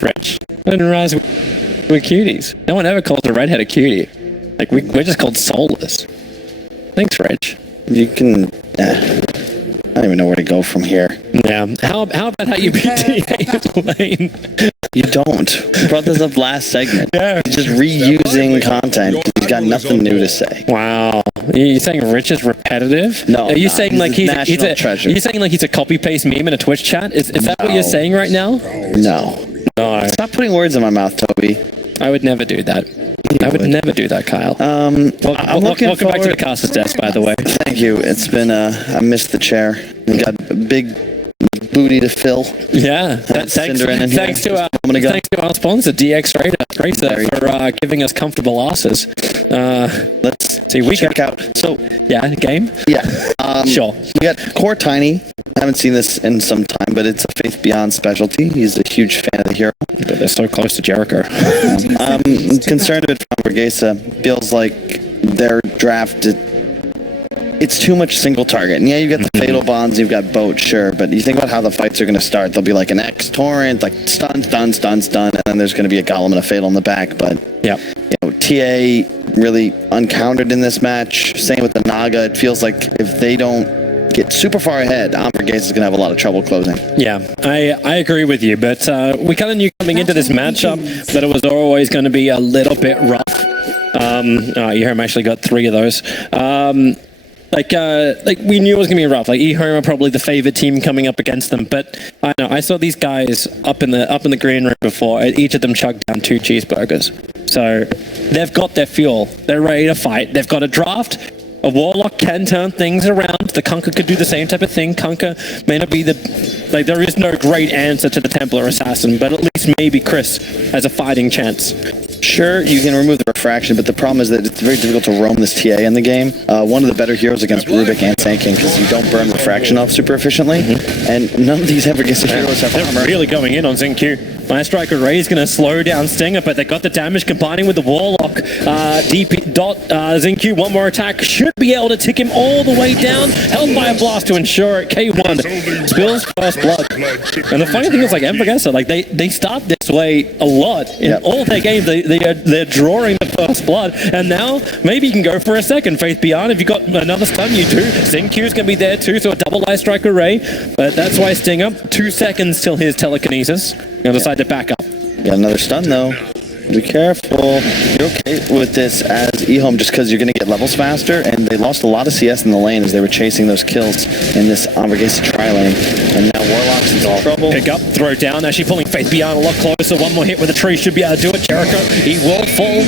Thanks, Rich. I didn't realize we're cuties. No one ever calls a redhead a cutie. Like, we're just called soulless. Thanks, Rich. You can... I don't even know where to go from here. Yeah. How about how you beat TA Lane? You don't. You brought this up last segment. Yeah. He's just reusing content. He's got nothing new to say. Wow. Are you saying Rich is repetitive? No. Are you saying like he's a treasure? Are you saying like he's a copy-paste meme in a Twitch chat? Is that what you're saying right now? No. No. Stop putting words in my mouth, Toby. I would never do that. I would never do that, Kyle. Welcome back to the caster's desk, by the way. Thank you. It's been, I missed the chair. We got a big booty to fill. Yeah. Thanks to our sponsor, DX Racer, for giving us comfortable asses. Let's see. We check out. So, yeah, game? Yeah. Sure. We got Core Tiny. I haven't seen this in some time, but it's a Faith Beyond specialty. He's a huge fan of the hero. But they're so close to Jericho. I'm concerned a bit for Anvorgesa. Feels like their draft, it's too much single target. And yeah, you've got the Fatal Bonds, you've got Boat, sure, but you think about how the fights are going to start. There'll be like an X-Torrent, like stun, and then there's going to be a Golem and a Fatal in the back. But yeah, you know, TA really uncountered in this match. Same with the Naga. It feels like if they don't get super far ahead, Anvorgesa is going to have a lot of trouble closing. Yeah, I agree with you, but we kind of knew coming into this matchup that it was always going to be a little bit rough. EHome actually got 3 of those. Like we knew it was gonna be rough. Like EHome are probably the favorite team coming up against them, but I know I saw these guys up in the green room before. Each of them chugged down 2 cheeseburgers, so they've got their fuel. They're ready to fight. They've got a draft. A Warlock can turn things around. The Kunkka could do the same type of thing. Kunkka may not be there is no great answer to the Templar Assassin, but at least maybe Chris has a fighting chance. Sure, you can remove the refraction, but the problem is that it's very difficult to roam this TA in the game. One of the better heroes against Rubik and Tanking, because you don't burn refraction off super efficiently, and none of these Anvorgesa heroes have armor. They're really going in on ZinQ. My Striker Ray is going to slow down Stinger, but they got the damage combining with the Warlock. ZinQ, one more attack, should be able to tick him all the way down. Hellfire Blast to ensure it. K1 spills first blood. And the funny thing is, like Anvorgesa, like they start this way a lot in all their games. They're drawing the first blood, and now maybe you can go for a second. Faith Beyond, if you got another stun, you do. ZinQ's going to be there too, so a double Ice Striker Ray. But that's why Stinger, 2 seconds till his telekinesis. He'll decide to back up. Got another stun though. Be careful. You're okay with this as EHome just because you're going to get levels faster, and they lost a lot of CS in the lane as they were chasing those kills in this Anvorgesa tri-lane. And now Warlock's in trouble. Pick up, throw down, actually pulling Faith Beyond a lot closer. One more hit with a tree should be able to do it. Jericho, he will fall.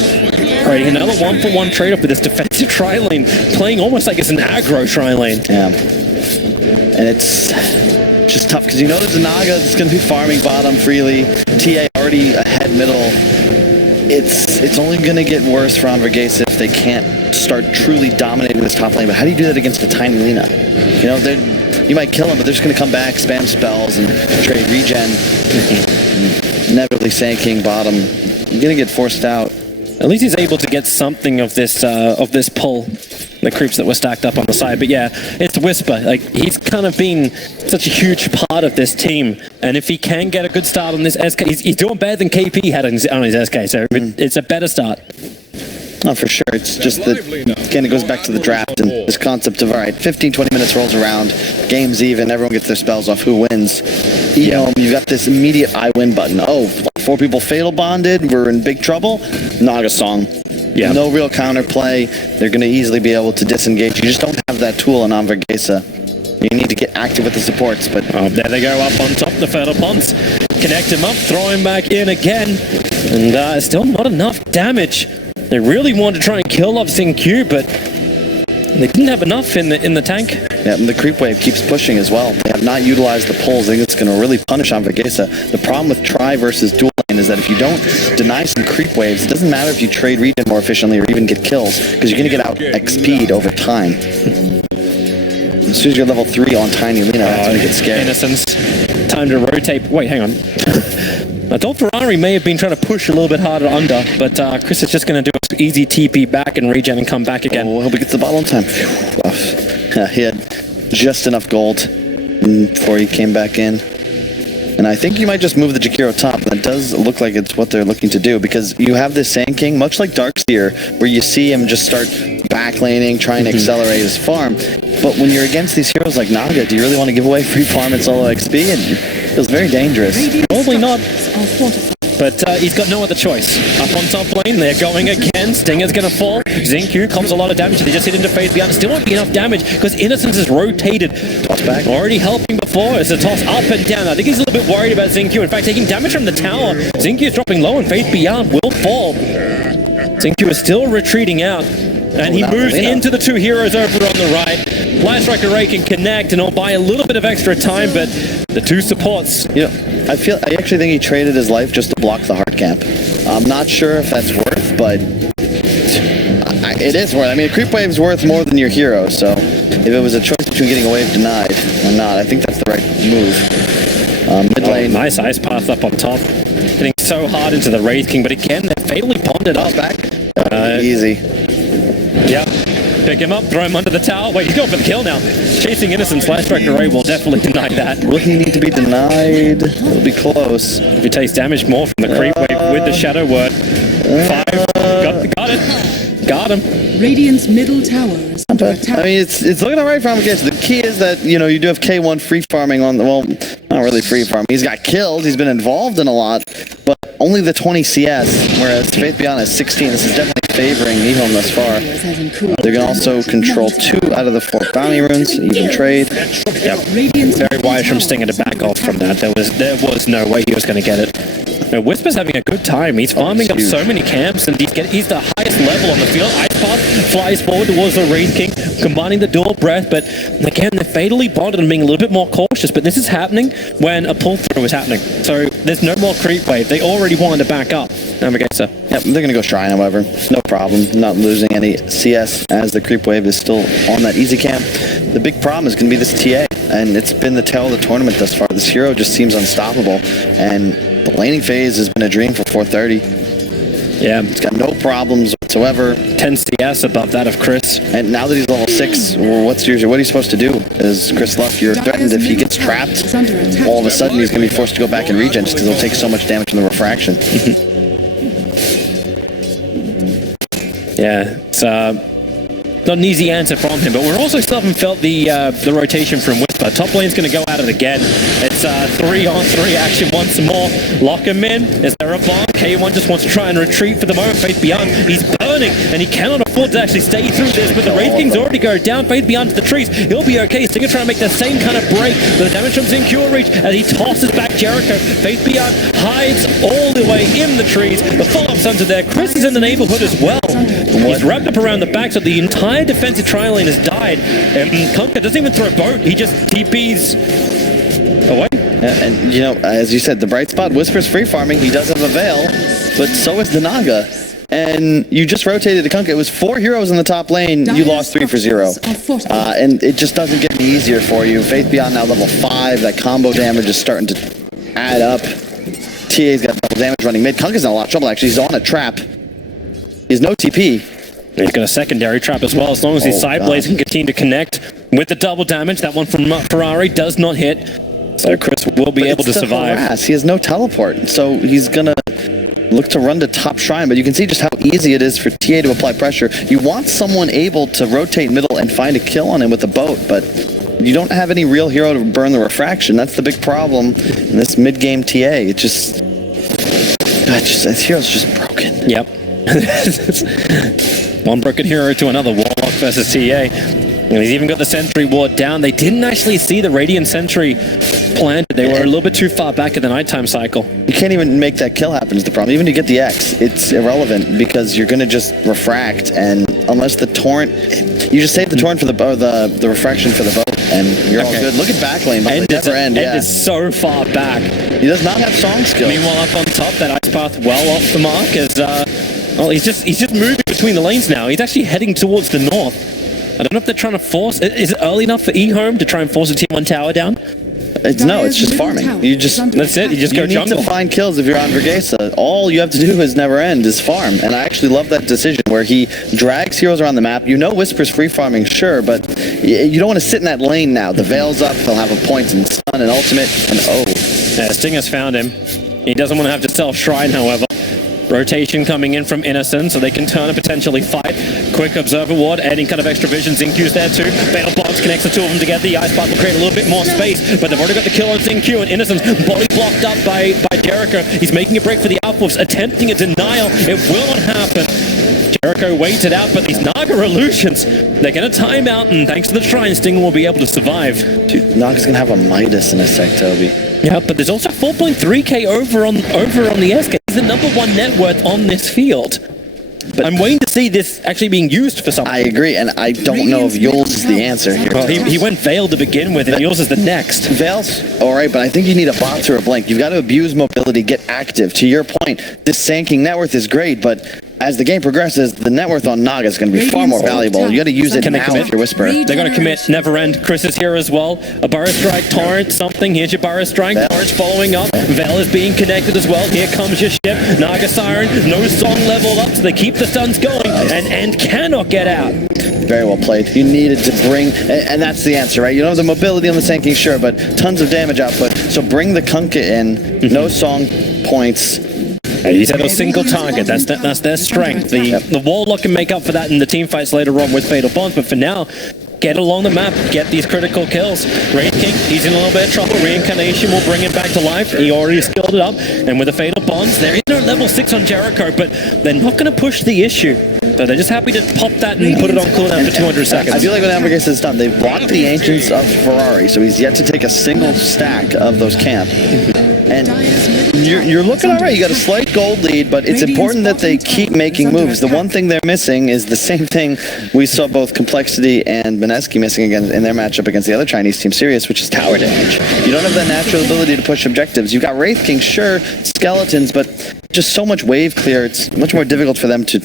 Alright, another 1-for-1 trade-off with this defensive tri-lane, playing almost like it's an aggro tri-lane. Yeah. And it's just tough because you know there's a Naga that's going to be farming bottom freely. TA already ahead middle. It's only going to get worse for Anvorgesa if they can't start truly dominating this top lane. But how do you do that against a tiny Lina? You know, you might kill him, but they're just going to come back, spam spells, and trade regen. Inevitably Sand bottom. You're going to get forced out. At least he's able to get something of this pull, the creeps that were stacked up on the side. But yeah, it's Whisper. Like, he's kind of been such a huge part of this team. And if he can get a good start on this SK, he's doing better than KP had on his SK, so it's a better start. No, for sure. It's just that, again, it goes back to the draft and this concept of, all right, 15, 20 minutes rolls around, game's even, everyone gets their spells off, who wins? EHome, you've got this immediate I win button. Oh, 4 people fatal bonded, we're in big trouble. Naga Song. Yeah. No real counterplay. They're going to easily be able to disengage. You just don't have that tool in Anvorgesa. You need to get active with the supports, but... Oh, there they go up on top, the Fatal Ponce. Connect him up, throw him back in again. And still not enough damage. They really wanted to try and kill off ZinQ, but they didn't have enough in the tank. Yeah, and the creep wave keeps pushing as well. They have not utilized the pulls. I think it's going to really punish Anvorgesa. The problem with Tri versus Dual Lane is that if you don't deny some creep waves, it doesn't matter if you trade regen more efficiently or even get kills, because you're going to get out XP'd over time. As soon as you're level 3 on Tiny Lina, that's when it gets scary. Innocence. Time to rotate. Wait, hang on. I thought Ferrari may have been trying to push a little bit harder under, but Chris is just going to do an easy TP back and regen and come back again. Oh, I hope he gets the bottle in time. He had just enough gold before he came back in. And I think you might just move the Jakiro top. That does look like it's what they're looking to do, because you have this Sand King, much like Darkseer, where you see him just start backlaning, trying to accelerate his farm. But when you're against these heroes like Naga, do you really want to give away free farm and solo XP? And it feels very dangerous. Probably not. But he's got no other choice. Up on top lane, they're going again. Stinger's going to fall. Xingqiu comes a lot of damage. They just hit into Phase Beyond. Still won't be enough damage because Innocence is rotated. Toss back. Already helping before. It's a toss up and down. I think he's a little bit worried about Xingqiu. In fact, taking damage from the tower. Xingqiu is dropping low and Phase Beyond will fall. Xingqiu is still retreating out. And he moves into the two heroes over on the right. Blast Striker Ray can connect and it'll buy a little bit of extra time, but the two supports. Yeah, I actually think he traded his life just to block the hard camp. I'm not sure if that's worth, but it is worth. I mean, a creep wave's worth more than your hero, so if it was a choice between getting a wave denied or not, I think that's the right move. Mid lane. Nice ice path up on top. Getting so hard into the Wraith King, but again, they're fatally bonded up. Back. Easy. Yep. Pick him up, throw him under the tower. Wait, he's going for the kill now. Chasing Innocence, Blast Striker Ray will definitely deny that. Will he need to be denied? It'll be close. If he takes damage more from the creep wave with the Shadow Word. 5. Got it. Got him. Radiant's middle tower is under attack. I mean, it's looking alright for Anvorgesa. The key is that, you know, you do have K1 free farming on the, well, not really free farming. He's got killed, he's been involved in a lot, but only the 20 CS, whereas Faith Beyond is 16. This is definitely favoring 2Ehome thus far. They're going to also control 2 out of the 4 bounty runes, even trade. Yep. Very wise from Stinger to back off from that. There was no way he was going to get it. Whisper's having a good time. He's farming up so many camps, and he's the highest level on the field. Ice Path flies forward towards the Wraith King, combining the Dual Breath, but again, they're fatally bonded and being a little bit more cautious, but this is happening when a pull-through is happening. So there's no more creep wave. They already wanted to back up. Anvorgesa. Yep, they're going to go Shrine, however. No problem. Not losing any CS as the creep wave is still on that easy camp. The big problem is going to be this TA, and it's been the tail of the tournament thus far. This hero just seems unstoppable, and the laning phase has been a dream for 430. Yeah. It's got no problems whatsoever. 10 CS above that of Chris. And now that he's level 6, well, what are you supposed to do? As Chris Luck, you're threatened if he gets trapped. All of a sudden, he's going to be forced to go back and regen just because he'll take so much damage from the refraction. Yeah, it's not an easy answer from him, but we're also still haven't felt the rotation from Whisper. Top lane's going to go at it again. It's 3-on-3 action once more. Lock him in. Is there a bomb? K1 just wants to try and retreat for the moment. Faith Beyond, he's burning, and he cannot afford to actually stay through this, but the Wraith King's already go down. Faith Beyond to the trees. He'll be okay. Stinger trying to make the same kind of break. The damage from Xingqiu reach as he tosses back Jericho. Faith Beyond hides all the way in the trees. The follow-up's under there. Chris is in the neighborhood as well. He's wrapped up around the back, so the entire defensive trial lane has died. And Kunkka doesn't even throw a boat. He just TPs away. And, you know, as you said, the bright spot, Whisper's free farming. He does have a Veil, but so is the Naga. And you just rotated to Kunkka. It was 4 heroes in the top lane. You lost 3 for 0. And it just doesn't get any easier for you. Faith Beyond now level 5. That combo damage is starting to add up. TA's got double damage running mid. Kunkka's in a lot of trouble, actually. He's on a trap. He has no TP. He's got a secondary trap as well, as long as these side blades can continue to connect with the double damage. That one from Ferrari does not hit, so Chris will be able to survive. Harass. He has no teleport, so he's gonna look to run to top shrine, but you can see just how easy it is for TA to apply pressure. You want someone able to rotate middle and find a kill on him with a boat, but you don't have any real hero to burn the refraction. That's the big problem in this mid-game TA. It just... this hero's just broken. Yep. One broken hero to another. Warlock versus TA. And he's even got the Sentry Ward down. They didn't actually see the Radiant Sentry planted. They were a little bit too far back in the nighttime cycle. You can't even make that kill happen is the problem. Even to get the X, it's irrelevant because you're going to just refract, and unless the torrent... You just save the torrent for the refraction for the boat, and you're all good. Look at backlane, but they never end. End is so far back. He does not have song skills. Meanwhile, up on top, that Ice Path well off the mark as... well, he's just moving between the lanes now. He's actually heading towards the north. I don't know if they're trying to force... Is it early enough for 2Ehome to try and force a Tier 1 tower down? No, it's just farming. You just... That's it. You just go jungle. You need to find kills if you're on Anvorgesa. All you have to do is never end, is farm. And I actually love that decision where he drags heroes around the map. You know Whisper's free farming, sure, but you don't want to sit in that lane now. The Veil's up. They'll have a point in Sun and Ultimate. And Stinger's found him. He doesn't want to have to self-shrine, however. Rotation coming in from Innocent, so they can turn and potentially fight. Quick Observer Ward, adding kind of extra vision. Zincu's there too. Fatal Bombs connects the two of them together. The Ice Spark will create a little bit more space, but they've already got the kill on Zincu, and Innocent's body blocked up by Jericho. He's making a break for the Outwolves, attempting a denial. It will not happen. Jericho waits it out, but these Naga illusions, they're going to time out, and thanks to the Shrine, Stinger will be able to survive. Dude, Naga's going to have a Midas in a sec, Toby. Yeah, but there's also 4.3k over on the SK. He's the #1 net worth on this field. But I'm waiting to see this actually being used for something. I agree, and I don't know if Yules is the answer here. Well, he went Veil to begin with, and Yules is the next. Veil's alright, but I think you need a bot or a blink. You've got to abuse mobility, get active. To your point, this sanking net worth is great, but as the game progresses, the net worth on Naga is going to be far more valuable. You got to use it now if you're Whisper. They're going to commit Never End. Chris is here as well. A Burrow Strike, Torrent, something. Here's your Burrow Strike. Torrent's following up. Veil is being connected as well. Here comes your ship. Naga Siren, no song level up, so they keep the stuns going, and cannot get out. Very well played. You needed to bring, and that's the answer, right? You don't have the mobility on the sanking, sure, but tons of damage output. So bring the Kunkka in. No song points. He's at a single target. That's their strength. The Warlock can make up for that in the team fights later on with Fatal Bonds, but for now, get along the map, get these critical kills. Wraith King, he's in a little bit of trouble. Reincarnation will bring him back to life. He already skilled it up, and with the Fatal Bonds, there is no level 6 on Jericho, but they're not going to push the issue. So they're just happy to pop that and put it on cooldown for 200 seconds. I feel like what Anvorgesa has done, they've blocked the Ancients of Ferrari, so he's yet to take a single stack of those camp. And you're looking all right. You got a slight gold lead, but it's important that they keep making moves. The one thing they're missing is the same thing we saw both Complexity and Mineski missing again in their matchup against the other Chinese team, Sirius, which is tower damage. You don't have that natural ability to push objectives. You've got Wraith King, sure, skeletons, but just so much wave clear. It's much more difficult for them to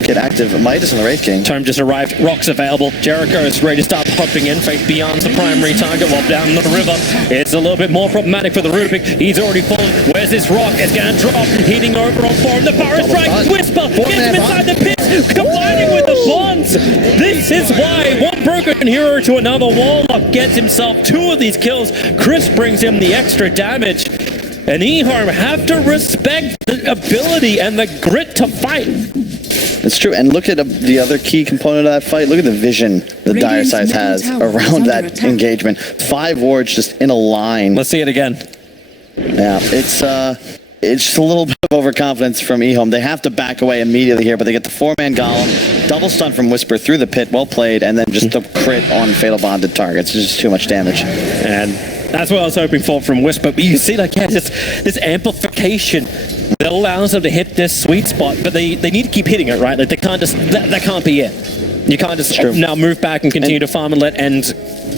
get active. Midas and the Wraith King. Time just arrived. Rock's available. Jericho is ready to start popping in. Fate beyond the primary target while down the river. It's a little bit more problematic for the Rubik. He's already fallen. Where's this Rock? It's going to drop. Heating over on form. The Power Strike. Whisper gets him inside the pit. Combining with the Bonds. This is why one broken hero to another. Warlock gets himself 2 of these kills. Chris brings him the extra damage. And 2Ehome have to respect the ability and the grit to fight. It's true, and look at the other key component of that fight. Look at the vision that Dire Size has around that engagement. 5 wards just in a line. Let's see it again. Yeah, it's just a little bit of overconfidence from 2Ehome. They have to back away immediately here, but they get the 4-man Golem, double stun from Whisper through the pit, well played, and then just a crit on Fatal Bonded targets. It's just too much damage. And that's what I was hoping for from Whisper, but you see, like, yeah, this amplification that allows them to hit this sweet spot, but they need to keep hitting it, right? Like, they can't just, that can't be it. You can't just now move back and continue to farm and let ends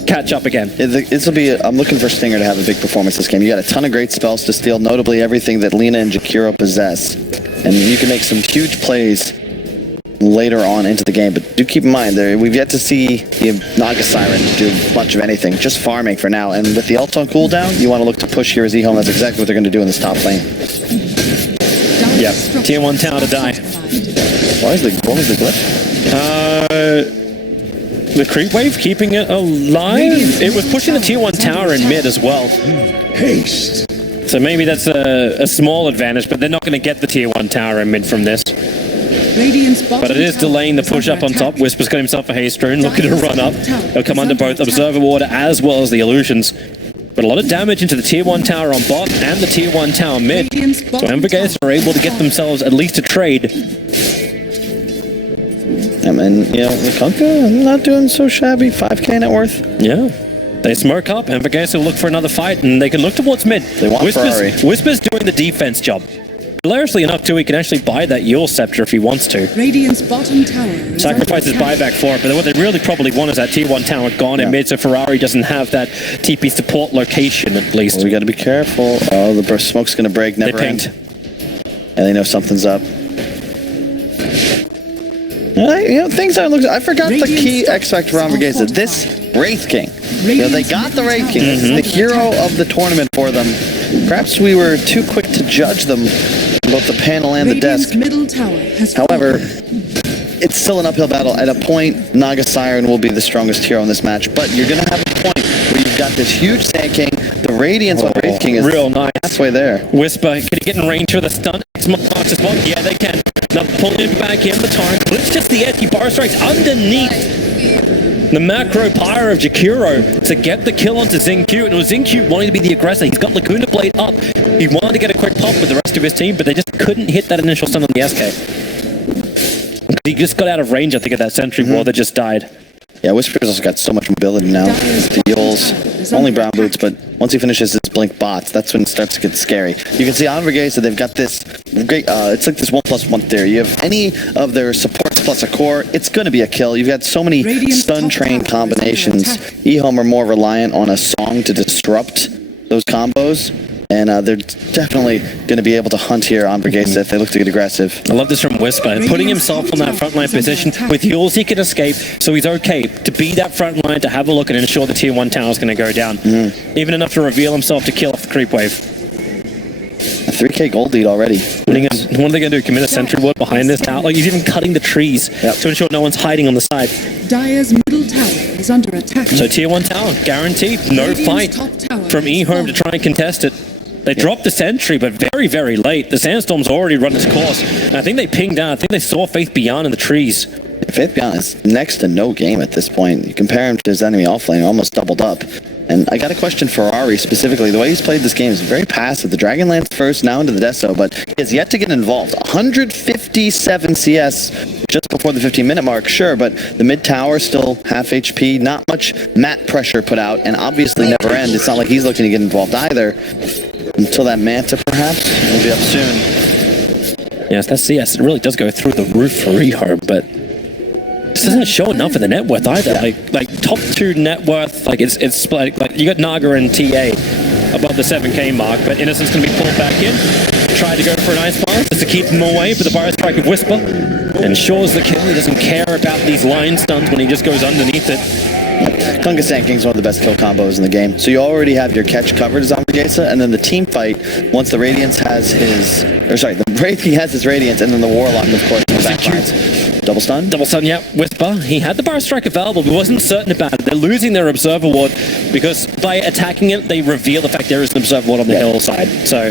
catch up again. This will be, I'm looking for Stinger to have a big performance this game. You got a ton of great spells to steal, notably everything that Lina and Jakiro possess. And you can make some huge plays later on into the game, but do keep in mind, we've yet to see the Naga Siren do much of anything, just farming for now. And with the ult on cooldown, you want to look to push here as 2Ehome. That's exactly what they're going to do in this top lane. Yeah, tier 1 tower to die. What was the glitch? The creep wave keeping it alive? It was pushing the tier 1 tower in mid as well. Haste. So maybe that's a small advantage, but they're not going to get the tier 1 tower in mid from this. But it is delaying the push up on top. Whisper's got himself a haste rune, looking to run up. He'll come under both Observer Ward as well as the illusions. But a lot of damage into the tier 1 tower on bot and the tier 1 tower mid. So Anvorgesa are able to get themselves at least a trade. And you know, the Kunkka not doing so shabby. 5k net worth. Yeah. They smoke up. Anvorgesa will look for another fight, and they can look towards mid. They want Ferrari. Whisper's doing the defense job. Hilariously enough, too, he can actually buy that Yule Scepter if he wants to. Radiant's bottom tower Sacrifices buyback for it, but what they really probably want is that tier 1 tower gone in mid, so Ferrari doesn't have that TP support location, at least. Well, we got to be careful. Oh, the smoke's going to break. Never end. And they know something's up. You know, things are looking. I forgot the key X factor for Anvorgesa. This Wraith King. You know, they got the Wraith King. It's the hero of the tournament for them. Perhaps we were too quick to judge them both the panel and the desk. However, it's still an uphill battle. At a point, Naga Siren will be the strongest hero in this match, but you're going to have a point where you've You've got this huge Sand King. The Radiance on Wraith King is real nice. halfway there. Whisper, can he get in range for the stun? Marks as well. Yeah, they can. Now pulling him back in the time, but it's just the edge. He bar strikes underneath the macro pyre of Jakiro to get the kill onto Xingqiu, and it was Xingqiu wanting to be the aggressor. He's got Laguna Blade up. He wanted to get a quick pop with the rest of his team, but they just couldn't hit that initial stun on the SK. He just got out of range, I think, of that sentry wall that just died. Yeah, Whisper's also got so much mobility now. The Yules, only brown boots, but once he finishes his blink bots, that's when it starts to get scary. You can see Anvorgesa, they've got this great, it's like this 1+1 theory. You have any of their supports plus a core, it's going to be a kill. You've got so many stun train combinations. EHOME are more reliant on a song to disrupt those combos. And they're definitely going to be able to hunt here on Anvorgesa if they look to get aggressive. I love this from Whisper. Putting himself on that frontline position. With Yules, he can escape, so he's okay to be that front line, to have a look and ensure the tier 1 tower is going to go down. Even enough to reveal himself to kill off the creep wave. A 3k gold lead already. What are they going to do? Commit a sentry ward behind this tower? Like, he's even cutting the trees to ensure no one's hiding on the side. Dire's middle tower is under attack. So tier 1 tower, guaranteed. No fight from EHOME to try and contest it. They dropped the sentry, but very, very late. The Sandstorm's already run its course. And I think they pinged down. I think they saw Faith Beyond in the trees. Faith Beyond is next to no game at this point. You compare him to his enemy offlane, almost doubled up. And I got a question for Ferrari specifically. The way he's played this game is very passive. The Dragonlance first, now into the Deso, but he has yet to get involved. 157 CS just before the 15-minute mark, sure, but the mid tower still half HP, not much mat pressure put out, and obviously never end. It's not like he's looking to get involved either. Until that Manta, perhaps, will be up soon. Yes, that CS, it really does go through the roof for EHOME, but this doesn't show enough of the net worth either. Like top 2 net worth, like it's split. Like you got Naga and TA above the 7k mark, but Innocent's gonna be pulled back in. Tried to go for an ice blast just to keep him away, but the Bio Strike of Whisper ensures the kill. He doesn't care about these line stuns when he just goes underneath it. Kunga Sand King's one of the best kill combos in the game. So you already have your catch covered as Anvorgesa, and then the team fight, once the Radiance has his, the Wraith King has his Radiance, and then the Warlock, of course, in the backlines. Double stun? Double stun, yeah. Whisper, he had the Bar Strike available, but wasn't certain about it. They're losing their Observer Ward, because by attacking it, they reveal the fact there is an Observer Ward on the hillside. So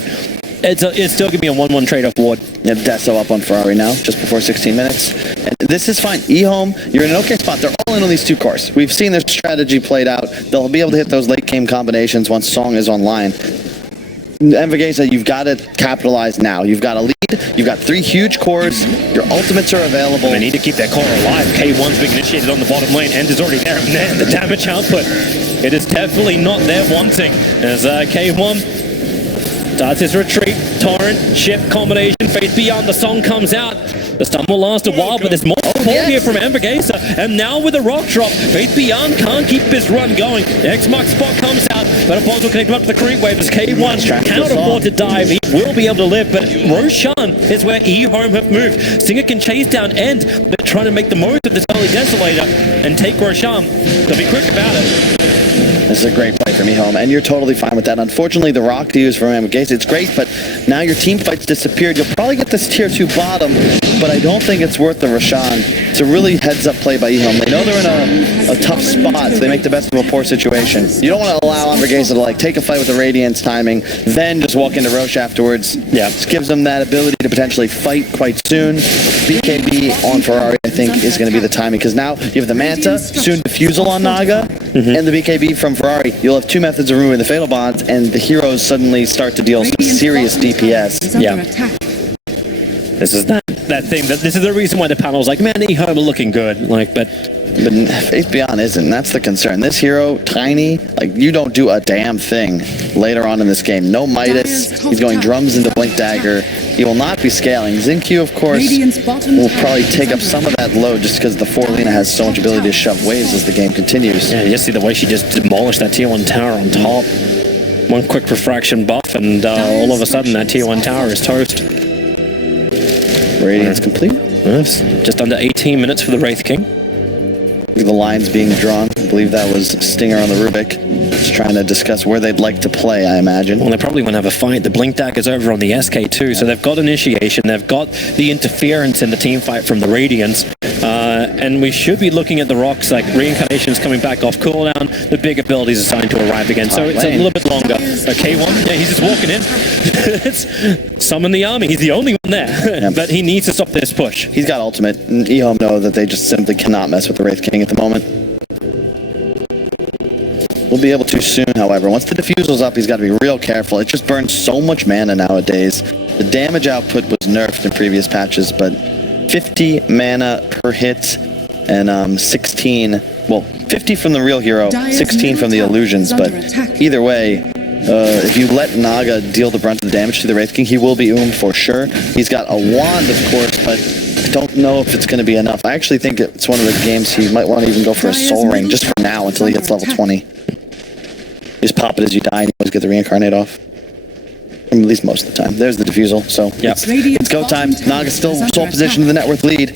it's still going to be a 1-1 trade-off ward. You have Deso up on Ferrari now, just before 16 minutes. And this is fine. EHOME, you're in an okay spot. They're all in on these 2 cores. We've seen their strategy played out. They'll be able to hit those late game combinations once Song is online. Anvorgesa, you've got to capitalize now. You've got a lead. You've got 3 huge cores. Your ultimates are available. They need to keep their core alive. K1's being initiated on the bottom lane. End is already there. And the damage output, it is definitely not their wanting. As K1 starts his retreat. Torrent, ship combination, Faith Beyond. The song comes out. The stun will last a while, but there's more support here from Anvorgesa. And now with a rock drop, Faith Beyond can't keep his run going. The X-Mark spot comes out, but Apollo will connect him up to the creep wave as K1 cannot afford to dive. He will be able to live, but Roshan is where EHOME have moved. Singer can chase down End. They're trying to make the most of this early Desolator and take Roshan. They'll be quick about it. This is a great play from EHOME, and you're totally fine with that. Unfortunately, the rock to use from Anvorgesa, it's great, but now your team fight's disappeared. You'll probably get this tier 2 bottom, but I don't think it's worth the Roshan. It's a really heads-up play by EHOME. They know they're in a tough spot, so they make the best of a poor situation. You don't want to allow Anvorgesa to take a fight with the Radiance timing, then just walk into Roche afterwards. Yeah, this gives them that ability to potentially fight quite soon. BKB on Ferrari, I think, is going to be the timing, because now you have the Manta, soon Diffusal on Naga, and the BKB from Ferrari. You'll have 2 methods of removing the Fatal Bonds, and the heroes suddenly start to deal some serious DPS. Yeah. This is that thing. This is the reason why the panel's like, man, EHOME are looking good. But Faith Beyond isn't. That's the concern. This hero, tiny, you don't do a damn thing later on in this game. No Midas. He's going drums into Blink Dagger. He will not be scaling. Xingqiu, of course, will probably take up some of that load just because the 4-Lina has so much ability to shove waves as the game continues. Yeah, you just see the way she just demolished that tier 1 tower on top. One quick refraction buff, and all of a sudden that tier 1 tower is toast. Radiance complete. Yes, just under 18 minutes for the Wraith King. The lines being drawn. I believe that was Stinger on the Rubik. Just trying to discuss where they'd like to play, I imagine. Well, they probably want to have a fight. The Blink Dagger's over on the SK too, so they've got initiation. They've got the interference in the team fight from the Radiance. and we should be looking at the rocks, like reincarnations coming back off cooldown, the big abilities are starting to arrive again, so it's a little bit longer. K1, yeah, he's just walking in. It's summon the army, he's the only one there, but he needs to stop this push. He's got ultimate, and EHOME know that they just simply cannot mess with the Wraith King at the moment. We'll be able to soon, however. Once the diffusal's up, he's got to be real careful. It just burns so much mana nowadays. The damage output was nerfed in previous patches, but 50 mana per hit and 16, well, 50 from the real hero, 16 from the illusions, but either way, if you let Naga deal the brunt of the damage to the Wraith King, he will be for sure. He's got a wand, of course, but I don't know if it's going to be enough. I actually think it's one of the games he might want to even go for a soul ring just for now until he gets level 20. Just pop it as you die and you always get the reincarnate off. At least most of the time. There's the diffusal, so it's go time. Naga's still sole position in the net worth lead.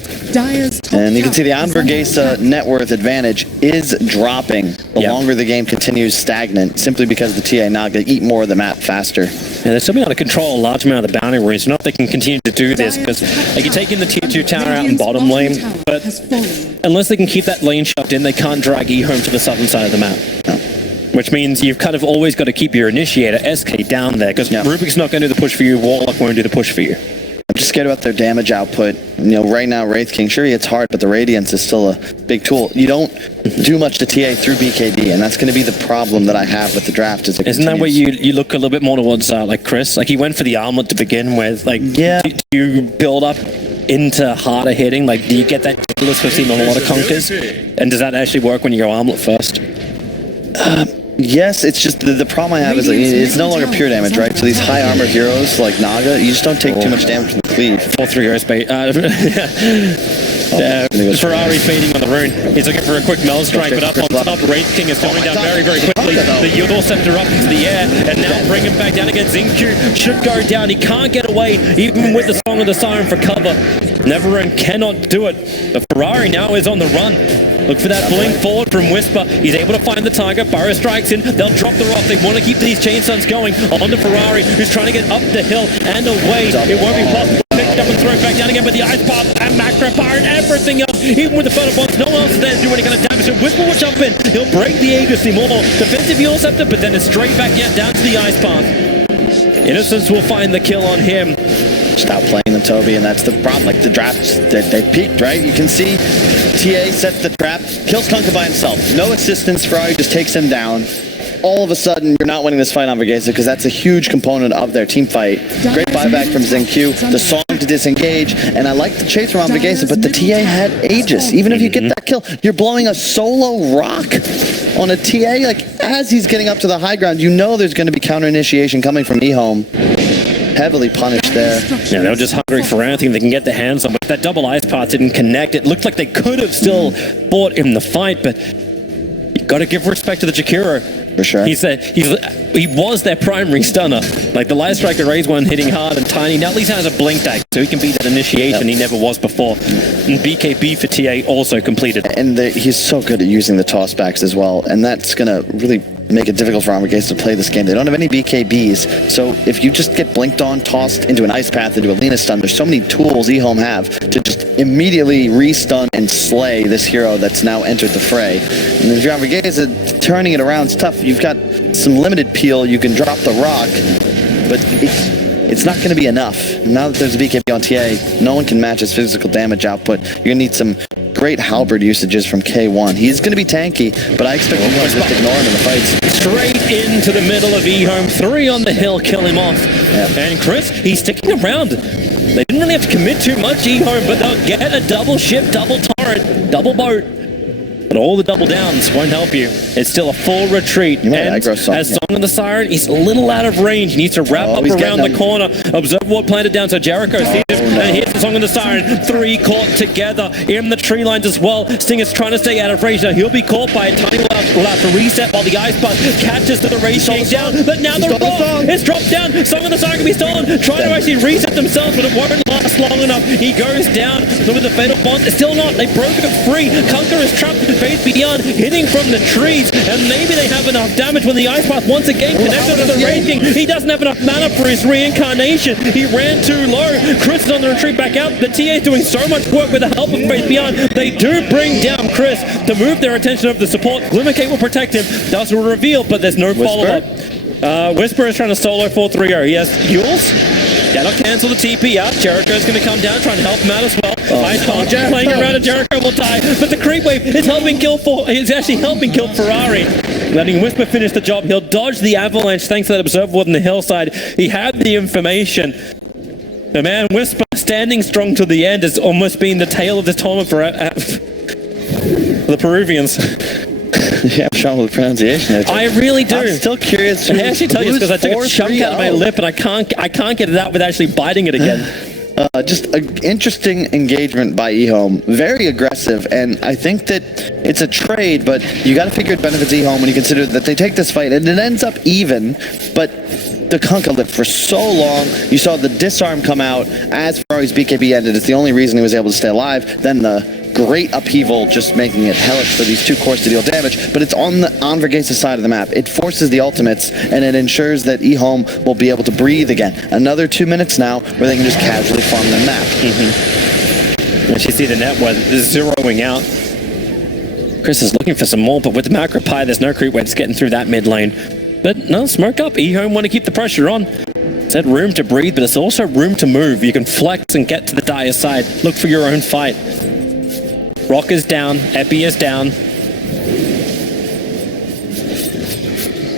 And you can see the Anvorgesa net worth advantage is dropping the longer the game continues stagnant, simply because the TA Naga eat more of the map faster. And they're still being able to control a large amount of the bounty runes. Not if they can continue to do this, because like you're taking the tier 2 tower out in bottom lane, but unless they can keep that lane shoved in, they can't drag EHOME to the southern side of the map. No. Which means you've kind of always got to keep your initiator, SK, down there, because Rubik's not going to do the push for you, Warlock won't do the push for you. I'm just scared about their damage output. You know, right now, Wraith King, sure, it's hard, but the Radiance is still a big tool. You don't do much to TA through BKB, and that's going to be the problem that I have with the draft. Isn't that where you look a little bit more towards, like Chris? Like, he went for the armlet to begin with. Like, do you build up into harder hitting? Like, do you get that list we've seen on a lot of conkers? And does that actually work when you go armlet first? Yes, it's just the problem I have is it's no longer pure damage, right? So these high armor heroes like Naga, you just don't take too much damage from the cleave. 4-3 Earth bait. Ferrari's baiting on the rune. He's looking for a quick Mel strike, but up on top, Wraith King is going down very, very quickly. The Yordle Scepter up into the air, and now bring him back down again. Xingqiu should go down. He can't get away, even with the Song of the Siren for cover. Neverend cannot do it. But Ferrari now is on the run. Look for that blink forward from Whisper. He's able to find the target. Burrow strikes in. They'll drop the rock. They want to keep these chainstones going. On to Ferrari, who's trying to get up the hill and away. It won't be possible. Picked up and thrown back down again with the Ice Path and Macro Power and everything else. Even with the photo bombs, no one else is there to do any kind of damage. So Whisper will jump in. He'll break the Aegis more. Defensive Yordle Scepter, but then it's straight back down to the Ice Path. Innocence will find the kill on him. Just outplaying them, Toby, and that's the problem. Like, the drafts, they peaked, right? You can see TA sets the trap, kills Kunkka by himself. No assistance, Ferrari just takes him down. All of a sudden, you're not winning this fight on Anvorgesa because that's a huge component of their team fight. Great buyback from Xingqiu, the song to disengage, and I like the chase from Anvorgesa, but the TA had Aegis. Even if you get that kill, you're blowing a solo rock on a TA. Like, as he's getting up to the high ground, you know there's going to be counter initiation coming from EHOME. Heavily punished there. Yeah, they were just hungry for anything they can get their hands on, but that double Ice Path didn't connect. It looked like they could have still fought in the fight, but you got to give respect to the Jakiro. For sure. He was their primary stunner. Like, the Light Striker raised one hitting hard and tiny. Now at least has a blink tag, so he can be that initiation he never was before. And BKB for TA also completed. And he's so good at using the tossbacks as well, and that's going to really make it difficult for Anvorgesa to play this game. They don't have any BKBs, so if you just get blinked on, tossed into an Ice Path, into a Lina stun, there's so many tools EHOME have to just immediately re-stun and slay this hero that's now entered the fray. And if you're Anvorgesa, turning it around is tough. You've got some limited peel, you can drop the rock, but it's not going to be enough. Now that there's a BKB on TA, no one can match his physical damage output. You're going to need some great halberd usages from K1. He's going to be tanky, but I expect him to just ignore him in the fights. Straight into the middle of EHOME. 3 on the hill, kill him off. And Chris, he's sticking around. They didn't really have to commit too much, EHOME, but they'll get a double ship, double turret, double boat. But all the double downs won't help you. It's still a full retreat. And as Song of the Siren, he's a little out of range. He needs to wrap up around the corner. Observe what planted down. So Jericho sees him. And here's the Song of the Siren. 3 caught together in the tree lines as well. Stinger's trying to stay out of range. Now he'll be caught by a tiny will have to reset while the Ice Path catches to the Wraith King down. But now the rock is dropped down. Song of the Siren can be stolen. Trying to actually reset themselves, but it won't last long enough. He goes down. So with the Fatal Bond, it's still not. They've broken it free. Kunkka is trapped in Faith Beyond, hitting from the trees. And maybe they have enough damage when the Ice Path once again connected to the Wraith King. He doesn't have enough mana for his reincarnation. He ran too low. Chris is on the retreat back back out. The TA is doing so much work with the help of Faith Beyond. They do bring down Chris to move their attention of the support. Glimmercate will protect him. Does reveal, but there's no follow-up. Whisper is trying to solo 4-3-0. He has Yules. Cannot cancel the TP out. Jericho's going to come down, trying to help him out as well. Ice Paul playing around, and Jericho will die. But the creep wave is helping kill Ferrari. Letting Whisper finish the job. He'll dodge the avalanche thanks to that observer on the hillside. He had the information. The man Whisper standing strong to the end has almost been the tail of this tournament for the Peruvians. Yeah, I'm strong with the pronunciation. I really do. I'm still curious. I actually tell you because I took a chunk out of my lip and I can't get it out without actually biting it again. Just an interesting engagement by eHome. Very aggressive, and I think that it's a trade, but you got to figure it benefits eHome when you consider that they take this fight, and it ends up even, but the Kunkka lived for so long. You saw the disarm come out as Ferrari's BKB ended. It's the only reason he was able to stay alive. Then the great upheaval, just making it hellish for these two cores to deal damage, but it's on the Anvorgesa side of the map. It forces the ultimates, and it ensures that eHome will be able to breathe again. Another 2 minutes now where they can just casually farm the map. As you see the net was zeroing out. Chris is looking for some more, but with the macro pie, there's no creep waves getting through that mid lane. But no, smoke up. eHome want to keep the pressure on. It's that room to breathe, but it's also room to move. You can flex and get to the dire side. Look for your own fight. Rock is down, Epi is down.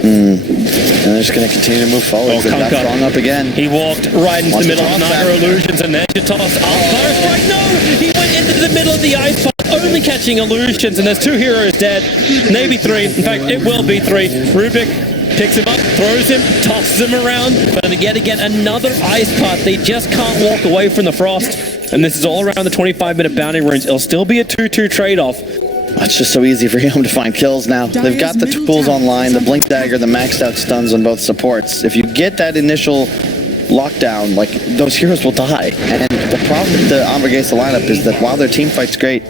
And they're just going to continue to move forward. They're strong up again. He walked right into the middle of Naga Illusions, and there's your toss. Fire strike, no! He went into the middle of the ice path, only catching Illusions, and there's 2 heroes dead. Maybe 3. In fact, it will be 3. Rubik picks him up, throws him, tosses him around, but yet again, another ice path. They just can't walk away from the frost. And this is all around the 25-minute bounty runes. It'll still be a 2-2 trade-off. It's just so easy for him to find kills now. They've got the tools online, the Blink Dagger, the maxed out stuns on both supports. If you get that initial lockdown, like, those heroes will die. And the problem with the Anvorgesa lineup is that while their team fight's great,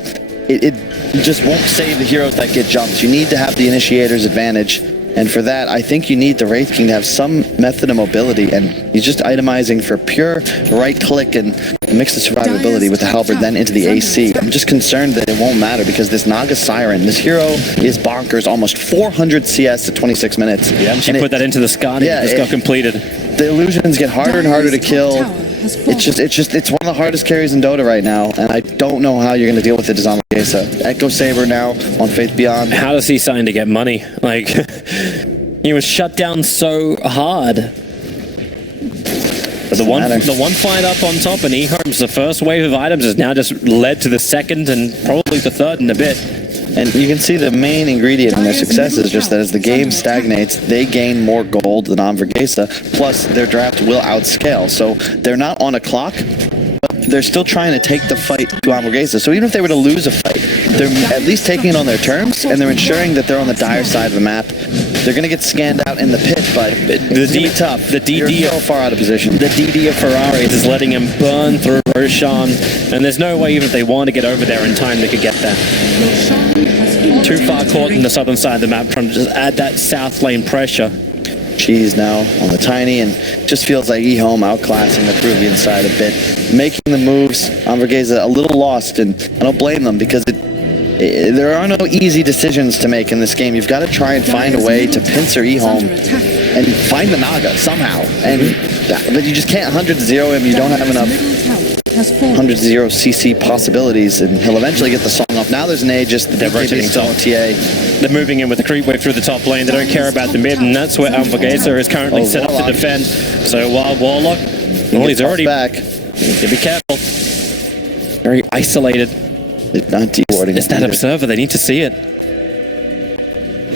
it just won't save the heroes that get jumped. You need to have the initiator's advantage. And for that, I think you need the Wraith King to have some method of mobility, and he's just itemizing for pure right-click and mix the survivability with the Halberd, then into the AC. I'm just concerned that it won't matter, because this Naga Siren, this hero is bonkers, almost 400 CS at 26 minutes. Yeah, she put that into the Scotty, just got completed. The illusions get harder and harder to kill. It's one of the hardest carries in Dota right now, and I don't know how you're going to deal with it as Anvorgesa. Echo Saber now on Faith Beyond. How does he sign to get money? Like, he was shut down so hard. But the one fight up on top, and eHome's the first wave of items has now just led to the second and probably the third in a bit. And you can see the main ingredient in their success is just that as the game stagnates, they gain more gold than Anvorgesa, plus their draft will outscale. So they're not on a clock, but they're still trying to take the fight to Anvorgesa. So even if they were to lose a fight, they're at least taking it on their terms, and they're ensuring that they're on the dire side of the map. They're going to get scanned out in the pit, but it's going to be tough. The DD You're so far out of position. The DD of Ferrari is letting him burn through Roshan, and there's no way even if they want to get over there in time they could get there. Too far caught in the southern side of the map, trying to just add that south lane pressure. Cheese now on the Tiny, and just feels like eHome outclassing the Peruvian side a bit. Making the moves, Anvorgesa a little lost, and I don't blame them, because there are no easy decisions to make in this game. You've got to try and find a way to pincer eHome and find the Naga somehow. But you just can't 100-0 him. You don't have enough 100-0 CC possibilities, and he'll eventually get the song off. Now there's an Aegis, the rotating TA. They're moving in with the creep wave through the top lane. They don't care about the mid, and that's where Anvorgesa is currently set up to defend. So while Warlock, he's already back. Be careful. Very isolated. Not dewarding. It's that observer. They need to see it.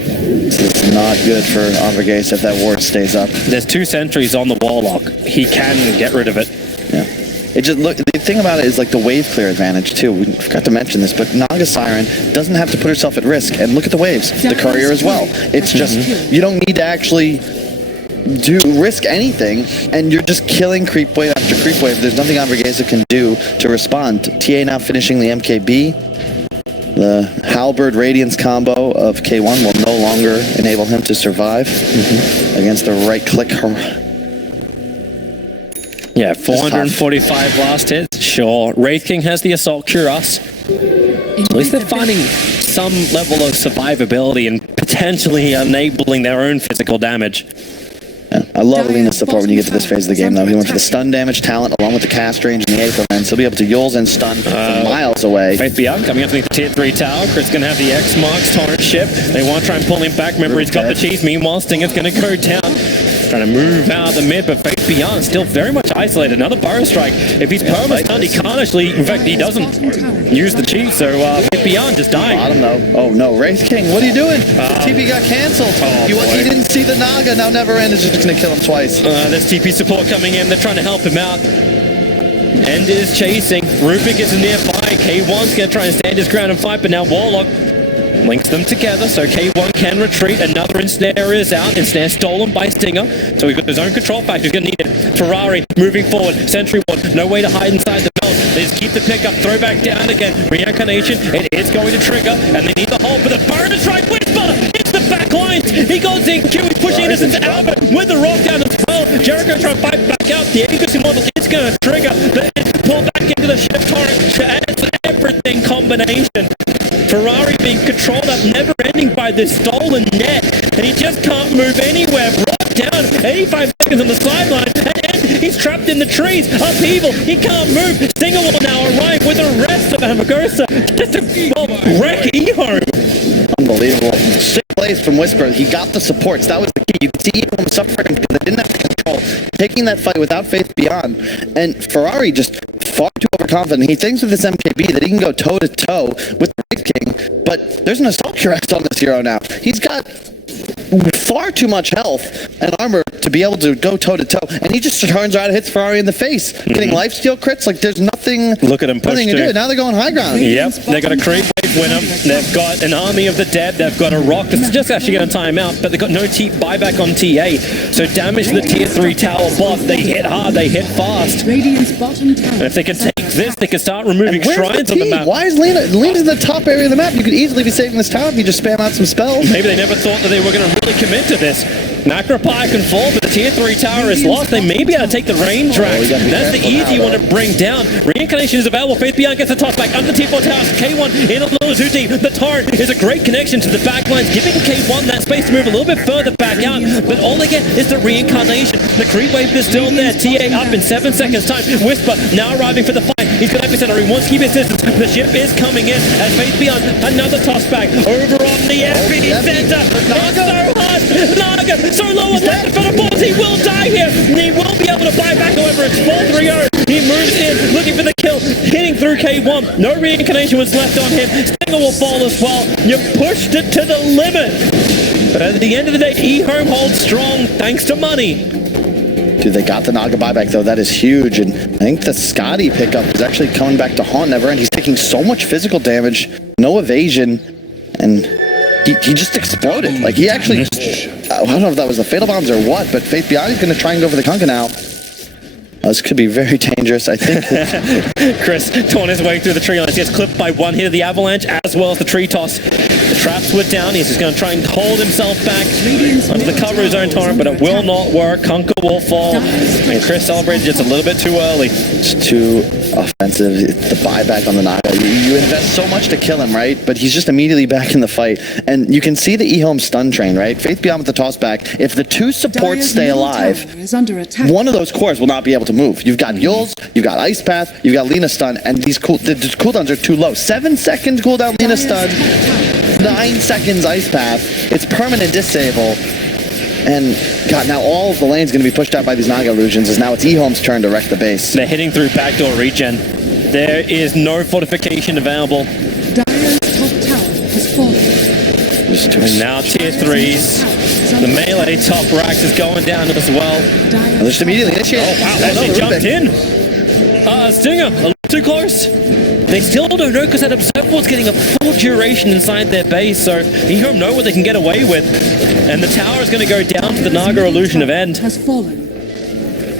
This is not good for Anvorgesa if that ward stays up. There's 2 sentries on the Warlock. He can get rid of it. Yeah. The thing about it is like the wave clear advantage too. We forgot to mention this, but Naga Siren doesn't have to put herself at risk. And look at the waves. The courier as well. It's just, you don't need to actually risk anything, and you're just killing creep wave after creep wave. There's nothing Anvorgesa can do to respond. TA now finishing the MKB. The Halberd Radiance combo of K1 will no longer enable him to survive against the right-click. Yeah, 445 blast hits. Sure, Wraith King has the Assault Cuirass. At least they're finding some level of survivability and potentially enabling their own physical damage. Yeah, I love Alina's support when you get to this phase of the game, though. He went for the stun damage talent along with the cast range and the Aether Lens. He'll be able to Yules and stun from miles away. Faith Beyond coming up to the tier 3 tower. Crit's going to have the X marks Torrent ship. They want to try and pull him back. Remember, he's got the cheese. Meanwhile, Stinger's going to go down. Trying to move out of the mid, but Faith Beyond still very much isolated. Another Burrow Strike. If he's perma-stunned, he can't actually... In fact, he doesn't use the cheese, so Faith Beyond just dying. Bottom, though. Oh, no. Wraith King, what are you doing? TP got cancelled. He didn't see the Naga. Now Never End is just going to kill him twice. There's TP support coming in. They're trying to help him out. End is chasing. Rubik is nearby. K1's going to try and stand his ground and fight, but now Warlock links them together, so K1 can retreat. Another Ensnare is out. Ensnare stolen by Stinger, so he's got his own control factor. He's going to need it. Ferrari moving forward. Sentry Ward, no way to hide inside the belt. They just keep the pickup, throw back down again. Reincarnation, it is going to trigger, and they need the hold for the Burner Strike. Whisper hits the back lines. He goes in Q, he's pushing Innocence out with the rock down as well. Jericho trying to fight back out. The Aegis model is going to trigger, but it's pulled back into the ship torrent. It's everything combination. Ferrari being controlled up, never ending by this stolen net, and he just can't move anywhere. Brought down, 85 seconds on the sideline, and he's trapped in the trees. Upheaval, he can't move. Stinger will now arrive with the rest of Anvorgesa. Just to wreck EHOME. Unbelievable. Sick plays from Whisper. He got the supports. That was the key. You could see EHOME suffering because they didn't have the control. Taking that fight without Faith Beyond. And Ferrari just far too overconfident. He thinks with this MKB that he can go toe-to-toe with the Wraith King, but there's an Assault Cuirass on this hero now. He's got far too much health and armor to be able to go toe-to-toe, and he just turns around and hits Ferrari in the face, getting lifesteal crits. Like, there's nothing. Look at him push to do. Now they're going high ground. Yep, they got a creep wave winner. They've got an army of the dead. They've got a rock that's just actually going to time out, but they've got no buyback on TA. So damage to the tier 3 tower bot. They hit hard, they hit fast. Radiant's bottom tower. And if they can take this, they can start removing shrines on the map. Why is Lina? Lina's in the top area of the map. You could easily be saving this tower if you just spam out some spells. Maybe they never thought that they were going to really commit to this. Macropie can fall, but the tier 3 tower is lost. They may be able to take the range rack. That's the easy one to bring down. Reincarnation is available. Faith Beyond gets the toss back under the tier 4 tower. K1 in a little too deep. The torrent is a great connection to the back lines, giving K1 that space to move a little bit further back out. But all they get is the reincarnation. The creep wave is still there. TA up in 7 seconds time. Whisper now arriving for the fight. He's got epicenter. He wants to keep his distance. The ship is coming in as Faith Beyond another toss back over on the epicenter. It's so hard. Naga so low on left for the balls. He will die here. He will be able to buy back. However, it's 4-3-0. He moves in, looking for the kill, hitting through K1. No reincarnation was left on him. Stinger will fall as well. You pushed it to the limit. But at the end of the day, EHOME holds strong thanks to money. Dude, they got the Naga buyback, though. That is huge. And I think the Scotty pickup is actually coming back to haunt Never End. He's taking so much physical damage, no evasion, and he just exploded. Like, he actually just, I don't know if that was the Fatal Bombs or what, but Faith Beyond is going to try and go for the Kunkka now. This could be very dangerous, I think. Chris torn his way through the tree lines. He gets clipped by one hit of the avalanche as well as the tree toss. The traps were down. He's just going to try and hold himself back under the cover of his own torrent, but it will not work. Kunkka will fall. And Chris celebrated just a little bit too early. It's too offensive. The buyback on the Naga. You invest so much to kill him, right? But he's just immediately back in the fight. And you can see the EHOME stun train, right? Faith Beyond with the toss back. If the two supports stay alive, one of those cores will not be able to move. You've got Yules, you've got Ice Path, you've got Lina stun, and these the cooldowns are too low. 7 seconds cooldown Lina stun, 9 seconds Ice Path. It's permanent disable. And God, now all of the lane's going to be pushed out by these Naga illusions, as now it's EHOME's turn to wreck the base. They're hitting through backdoor regen. There is no fortification available. Dire's top tower has fallen. And now tier 3s. The melee top racks is going down as well. Just immediately initiate. Oh wow, they jumped in. Stinger, a little too close. They still don't know because that Observable's getting a full duration inside their base, so you don't know what they can get away with. And the tower is going to go down to the Naga illusion of end. Has fallen.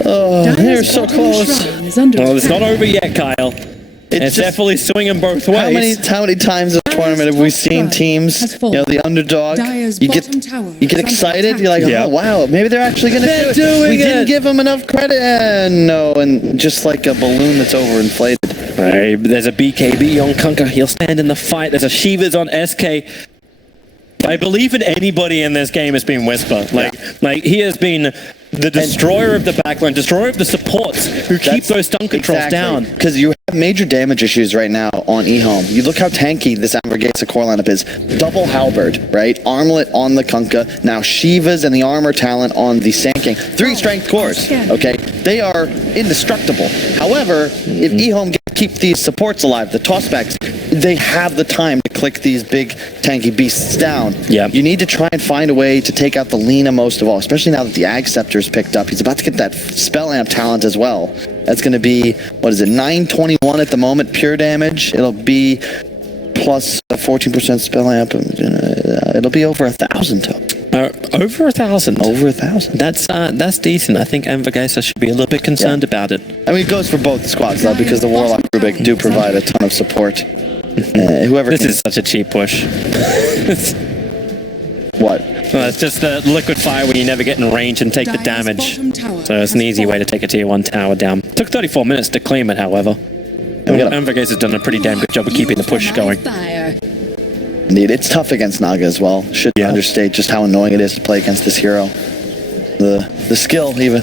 Oh, they're so close. Well, it's not over yet, Kyle. It's definitely swinging both ways. How many times have tournament have we seen teams, you know, the underdog, you get excited, you're like, oh wow, maybe they're actually going to do it. We didn't give them enough credit, and no, and just like a balloon that's overinflated. Right, there's a BKB on Kunkka, he'll stand in the fight, there's a Shivas on SK. I believe in anybody in this game has been Whisper. Like he has been the destroyer of the backline, destroyer of the supports who keep those stun controls down. Because you have major damage issues right now on eHome. You look how tanky this Anvorgesa core lineup is. Double Halberd, right? Armlet on the Kunkka. Now Shivas and the armor talent on the Sand King. 3 strength cores, okay? They are indestructible. However, if eHome keep these supports alive, the tossbacks, they have the time to click these big tanky beasts down. Yeah. You need to try and find a way to take out the Lina most of all, especially now that the Ag Scepter's picked up. He's about to get that Spell Amp talent as well. That's going to be, what is it, 921 at the moment, pure damage. It'll be plus a 14% Spell Amp. It'll be over 1,000. Over 1,000? Over 1,000. That's decent. I think Anvorgesa should be a little bit concerned about it. I mean, it goes for both squads, though, because the Warlock Rubik do provide a ton of support. This is such a cheap push. What? Well, it's just the liquid fire when you never get in range and take the damage. So it's an easy way to take a tier 1 tower down. Took 34 minutes to claim it, however. Anvorgesa's done a pretty damn good job of keeping the push going. Indeed, it's tough against Naga as well. Shouldn't understate just how annoying it is to play against this hero. The skill, even,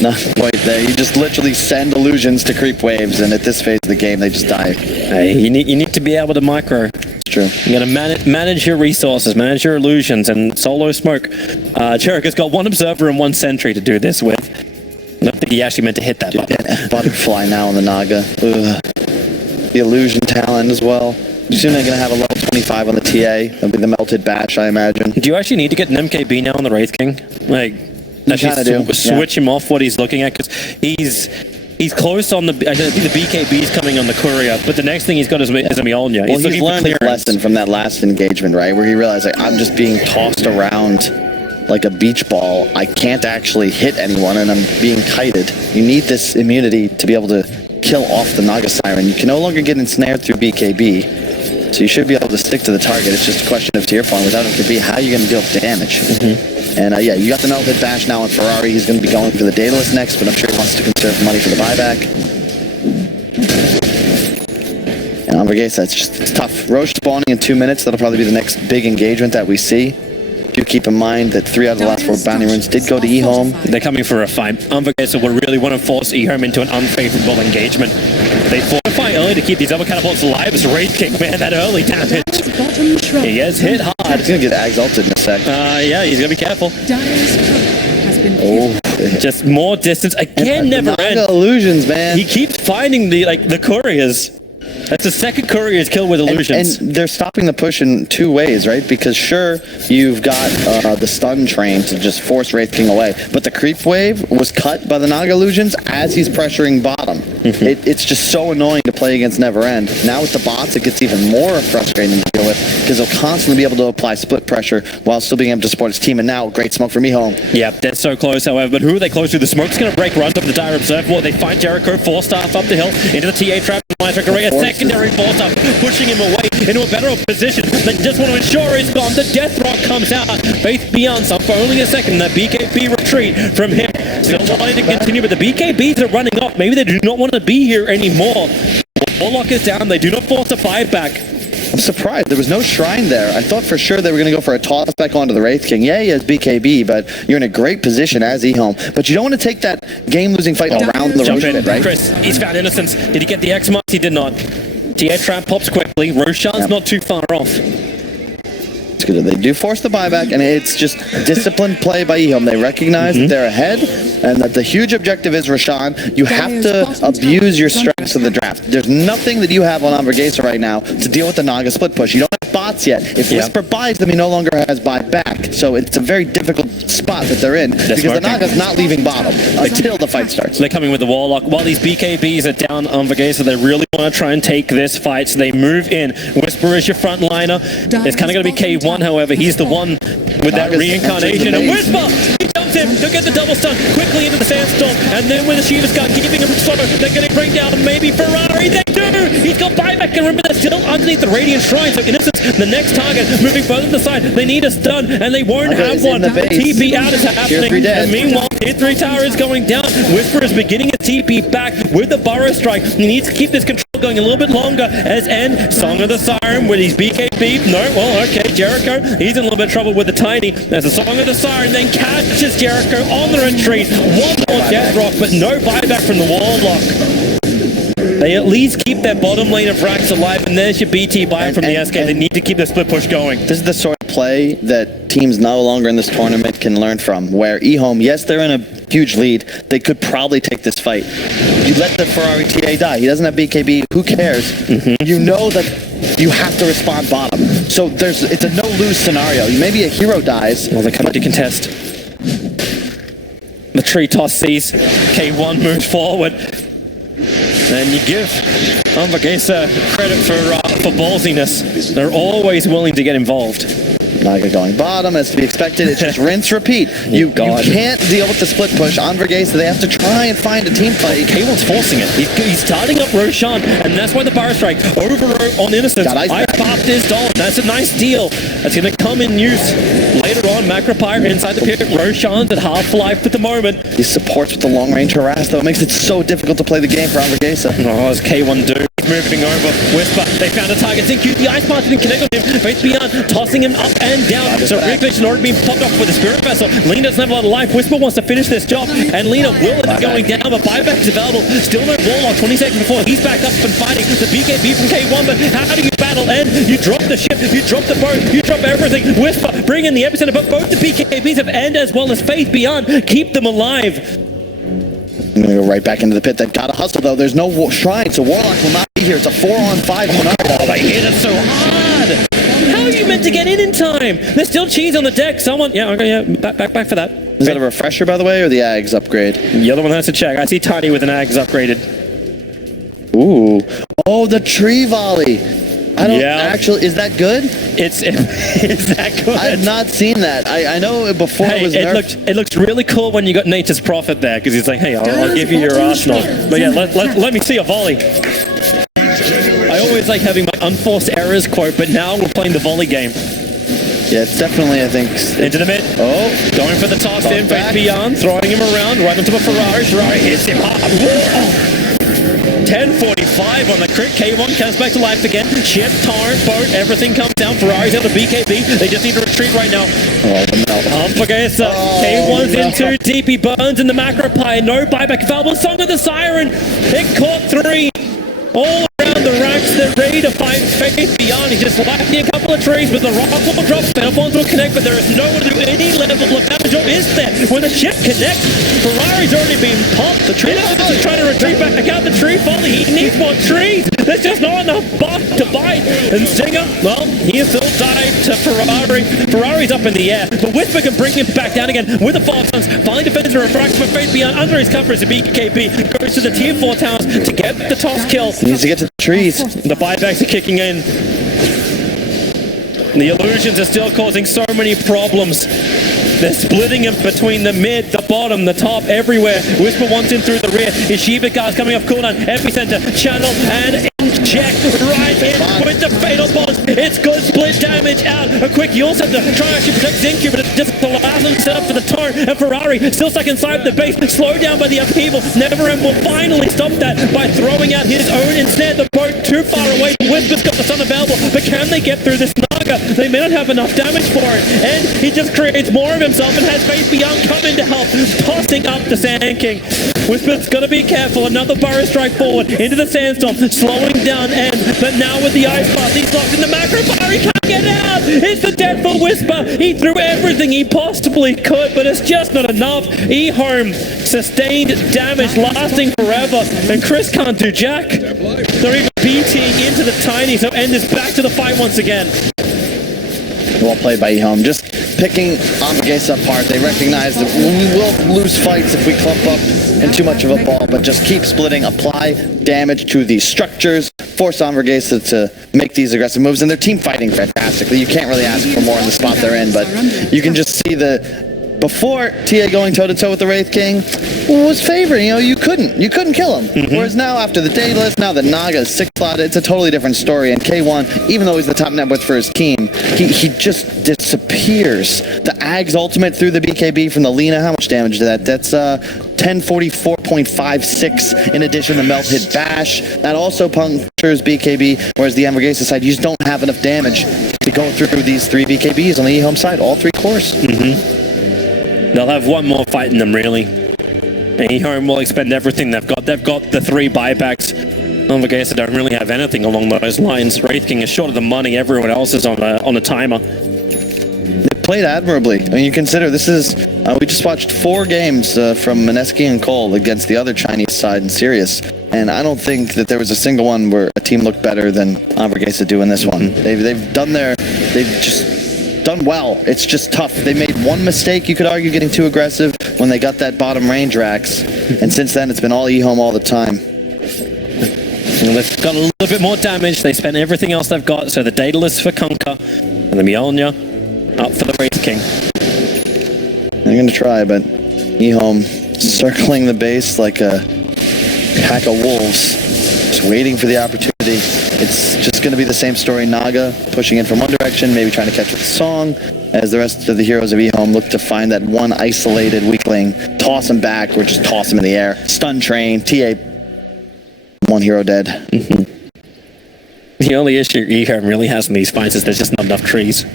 not quite there. You just literally send illusions to creep waves, and at this phase of the game, they just die. Hey, you need to be able to micro. True. You gotta manage your resources, manage your illusions, and solo smoke. Cherika's got 1 observer and 1 sentry to do this with. I don't think he actually meant to hit that button. Butterfly now on the Naga. Ugh. The illusion talent as well. Soon they're gonna have a level 25 on the TA. That'll be the melted bash, I imagine. Do you actually need to get an MKB now on the Wraith King? Like, actually switch him off what he's looking at, because he's close on the. I think the BKB is coming on the courier, but the next thing he's got is a Mjolnir. Well, he's learned his lesson from that last engagement, right? Where he realized, like, I'm just being tossed around like a beach ball. I can't actually hit anyone, and I'm being kited. You need this immunity to be able to kill off the Naga Siren. You can no longer get ensnared through BKB, so you should be able to stick to the target. It's just a question of tier farm. Without MKB, how are you going to deal with damage? And yeah, you got the melted bash now on Ferrari. He's going to be going for the Daedalus next, but I'm sure he wants to conserve money for the buyback. And Anvorgesa, it's tough. Roche spawning in 2 minutes. That'll probably be the next big engagement that we see. Do keep in mind that 3 out of the last 4 bounty runes did go to eHome. They're coming for a fight. Anvorgesa will really want to force eHome into an unfavorable engagement. They fortify early to keep these other catapults alive. It's Wraith King, man, that early damage. He gets hit hard. He's going to get Ags ulted in a sec. Yeah, he's going to be careful. Oh, just more distance. Again, never end. Illusions, man. He keeps finding the couriers. That's the second courier's kill with illusions. And they're stopping the push in 2 ways, right? Because sure, you've got the stun train to just force Wraith King away, but the creep wave was cut by the Naga illusions as he's pressuring bottom. It's just so annoying to play against Never End. Now with the bots, it gets even more frustrating to deal with, because they'll constantly be able to apply split pressure while still being able to support his team. And now, great smoke from eHome. Yeah, they're so close, however. But who are they close to? The smoke's going to break, runs up the dire observer. They find Jericho, 4-staff up the hill, into the TA trap. A secondary 4-staff, pushing him away into a better position. They just want to ensure he's gone. The Death Rock comes out. Faith beyond some for only a second. The BKB retreat from him. Still wanting to continue, but the BKBs are running off. Maybe they do not want to be here anymore. Warlock is down. They do not force a buyback. I'm surprised. There was no shrine there. I thought for sure they were going to go for a toss back onto the Wraith King. Yeah, he has BKB, but you're in a great position as eHome. But you don't want to take that game-losing fight around the Roshan, right? Chris, he's found Innocence. Did he get the X-Marks? He did not. TA trap pops quickly. Roshan's not too far off. It's good. They do force the buyback, and it's just disciplined play by eHome. They recognize that they're ahead, and that the huge objective is Roshan. You have to abuse your strengths of the draft. There's nothing that you have on Anvorgesa right now to deal with the Naga split push. You don't have bots yet. If Whisper buys them, he no longer has buyback. So it's a very difficult spot that they're in, because the Naga's not leaving bottom until the fight starts. They're coming with the Warlock. While these BKBs are down on Anvorgesa, they really want to try and take this fight, so they move in. Whisper is your front liner. It's kind of going to be K1, however. He's the one with that reincarnation. And Whisper! He jumps in to get the double stun quickly into the sandstorm. And then with the Shiva's gun keeping him solo, they're going to bring down maybe Ferrari. Ferrari, they do! He's got buyback, and remember, they're still underneath the Radiant Shrine, so Innocence, the next target, moving further to the side. They need a stun, and they won't have one. TP out is happening, and meanwhile, Tier 3 tower is going down. Whisper is beginning his TP back with the Burrow Strike. He needs to keep this control going a little bit longer as N, Song of the Siren with his BKB. No, well, okay, Jericho, he's in a little bit of trouble with the Tiny. There's a Song of the Siren, then catches Jericho on the retreat. One more Death Rock, but no buyback from the Warlock. They at least keep their bottom lane of Vrax alive, and there's your BT buy from the SK. They need to keep the split push going. This is the sort of play that teams no longer in this tournament can learn from, where eHome, yes, they're in a huge lead. They could probably take this fight. You let the Ferrari TA die. He doesn't have BKB. Who cares? You know that you have to respond bottom. So it's a no-lose scenario. Maybe a hero dies. Well, they come to contest. The tree toss sees. K1 moves forward. And you give Anvorgesa credit for ballsiness. They're always willing to get involved. Naga going bottom, as to be expected. It's just rinse, repeat. You can't deal with the split push. Anvorgesa, they have to try and find a team fight. K1's forcing it. He's starting up Roshan, and that's why the Burrow Strike over on Innocence. Ice Path is down. That's a nice deal. That's going to come in use later on. Macropyre inside the pit. Roshan's at half-life at the moment. He supports with the long-range harass, though. It makes it so difficult to play the game for Anvorgesa. Oh, it's K1 do. Moving over. Whisper, they found a target. ZQ, the Ice Path didn't connect with him. Faith Beyond, tossing him up and down. So Riglitch has already been popped off with the Spirit Vessel. Lena doesn't have a lot of life. Whisper wants to finish this job, and Lena will end up going down, but buyback is available. Still no Warlock. 20 seconds before he's back up and fighting the BKB from K1, but how do you battle N? You drop the ship, you drop the boat, you drop everything. Whisper, bring in the epicenter, but both the BKBs have End as well as Faith Beyond. Keep them alive. I'm going to go right back into the pit. They've got to hustle, though. There's no shrine, so Warlock will not be here. It's a 4-on-5 scenario. Oh, they hit it so hard. How are you meant to get in time? There's still cheese on the deck. Someone, yeah, okay, yeah, back for that. Is that a refresher, by the way, or the Ags upgrade? The other one has to check. I see Tiny with an Ags upgraded. Ooh. Oh, the tree volley. I don't actually, is that good? Is that good? I have not seen that. I know before it was nerfed. It looks really cool when you got Nature's Prophet there, because he's like, hey, I'll give you your arsenal. But yeah, let me see a volley. I always like having my unforced errors quote, but now we're playing the volley game. Yeah, it's definitely, I think... Into the mid. Oh, going for the toss in, Faith Beyond, throwing him around, right onto a Ferrari. Ferrari hits him hard. 10:45 on the crit. K1 comes back to life again. Ship, Tarn, boat, everything comes down. Ferrari's out of BKB. They just need to retreat right now. Oh, no. Anvorgesa. K1's in too deep. He burns in the Macropyre. No buyback available. Song of the Siren. It caught 3. All around the ranks, they're ready to fight Faith Beyond. He's just lacking a couple of trees, but the rock will drop. Spellbones will connect, but there is no one to do any level of damage. Or is there? When the ship connects, Ferrari's already been popped. The tree is trying to retreat back out. The tree volley. He needs more trees. There's just not enough buff to bite. And Singer, well, he still died to Ferrari. Ferrari's up in the air, but Whisper can bring him back down again with the 5 tons. Finally defends the refraction, but Faith Beyond under his cover as a BKB goes to the tier 4 towers to get the toss kill. He needs to get to the trees. The buybacks are kicking in. The illusions are still causing so many problems. They're splitting him between the mid, the bottom, the top, everywhere. Whisper wants in through the rear. His Shiva cars coming off cooldown. Epicenter, channel, and inject right in with the fatal boss. It's good split damage out. A quick Yule set to try actually protect Zincu, but it just allows him to set up for the turn. And Ferrari still stuck inside the base, slowed down by the upheaval. Neverend will finally stop that by throwing out his own instead. The boat too far away. Whisper's got the sun available, but can they get through this Naga? They may not have enough damage for it. And he just creates more of himself and has Faith Beyond come in to help, tossing up the Sand King. Whisper's got to be careful. Another Burrow Strike forward into the Sandstorm, slowing down End. But now with the Ice Path, he's locked in the Macropyre. He can't get out. It's the death for Whisper. He threw everything he possibly could, but it's just not enough. eHome sustained damage lasting forever, and Chris can't do jack. They're even BTing into the Tiny, so End is back to the fight once again. Well played by eHome. Just picking Anvorgesa apart. They recognize that we will lose fights if we clump up in too much of a ball, but just keep splitting, apply damage to these structures, force Anvorgesa to make these aggressive moves, and their team fighting fantastically. You can't really ask for more in the spot they're in, but you can just see the before TA going toe-to-toe with the Wraith King was favored. You know, you couldn't kill him. Whereas now, after the Daedalus, now that Naga is 6-slotted, it's a totally different story. And K1, even though he's the top net worth for his team, he just disappears. The Ag's ultimate through the BKB from the Lina, how much damage did that? That's 1044.56. In addition, the Melt hit Bash. That also punctures BKB, whereas the Anvorgesa side, you just don't have enough damage to go through these 3 BKBs on the eHome side, all 3 cores. They'll have one more fight in them, really. And eHome will expend everything they've got. They've got the 3 buybacks. Anvorgesa don't really have anything along those lines. Wraith King is short of the money. Everyone else is on a timer. They played admirably. I mean, you consider this is... we just watched 4 games from Mineski and Cole against the other Chinese side in Sirius. And I don't think that there was a single one where a team looked better than Anvorgesa doing this one. They've done their... They've just done well. It's just tough. They made one mistake, you could argue, getting too aggressive when they got that bottom range Rax. And since then, it's been all eHome all the time. And they've got a little bit more damage. They spent everything else they've got. So the Daedalus for Kunkka and the Mjolnir up for the Wraith King. They're going to try, but eHome circling the base like a pack of wolves, just waiting for the opportunity. It's just going to be the same story. Naga pushing in from one direction, maybe trying to catch with the song, as the rest of the heroes of eHome look to find that one isolated weakling, toss him back, or just toss him in the air. Stun train, TA, one hero dead. The only issue eHome really has in these fights is there's just not enough trees.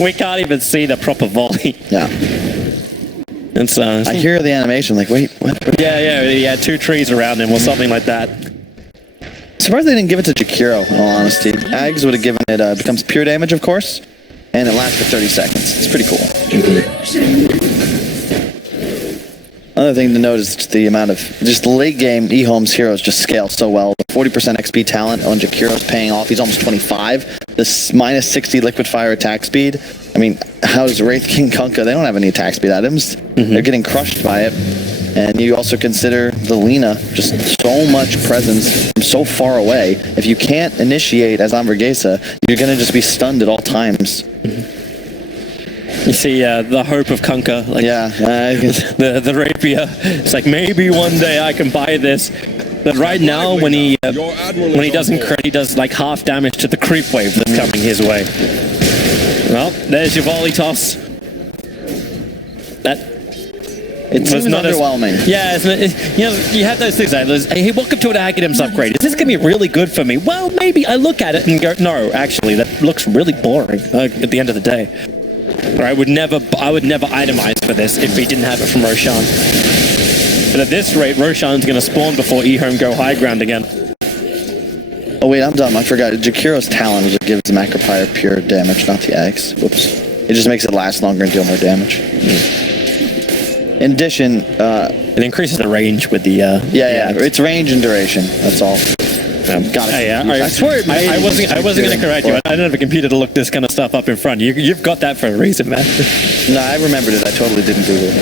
We can't even see the proper volley. Yeah. It's, I hear the animation, like, wait, what? Yeah, he had 2 trees around him or something like that. Surprised they didn't give it to Jakiro, in all honesty. Ags would have given it, becomes pure damage, of course, and it lasts for 30 seconds. It's pretty cool. Another thing to note is the amount of, just late game, eHome's heroes just scale so well. 40% XP talent on Jakiro's paying off. He's almost 25. This minus 60 liquid fire attack speed. I mean, how's Wraith King Kunkka? They don't have any attack speed items. They're getting crushed by it. And you also consider the Lina, just so much presence from so far away. If you can't initiate as Anvorgesa, you're going to just be stunned at all times. You see the hope of Kunkka, like the rapier. It's like, maybe one day I can buy this. But right now, when he doesn't crit, he does like half damage to the creep wave that's coming his way. Well, there's your volley toss. It seems underwhelming. You have those things. Hey, welcome to an Academ's upgrade. Is this going to be really good for me? Well, maybe. I look at it and go, no, actually, that looks really boring at the end of the day. Or I would never itemize for this if he didn't have it from Roshan. But at this rate, Roshan's going to spawn before eHome go high ground again. Oh wait, I'm dumb. I forgot. Jakiro's talent is what gives the Macropire pure damage, not the Axe. Whoops. It just makes it last longer and deal more damage. In addition, it increases the range with the... it's range and duration. That's all. Got it. I swear I wasn't going to correct you. I don't have a computer to look this kind of stuff up in front. You've got that for a reason, man. No, I remembered it. I totally didn't Google it.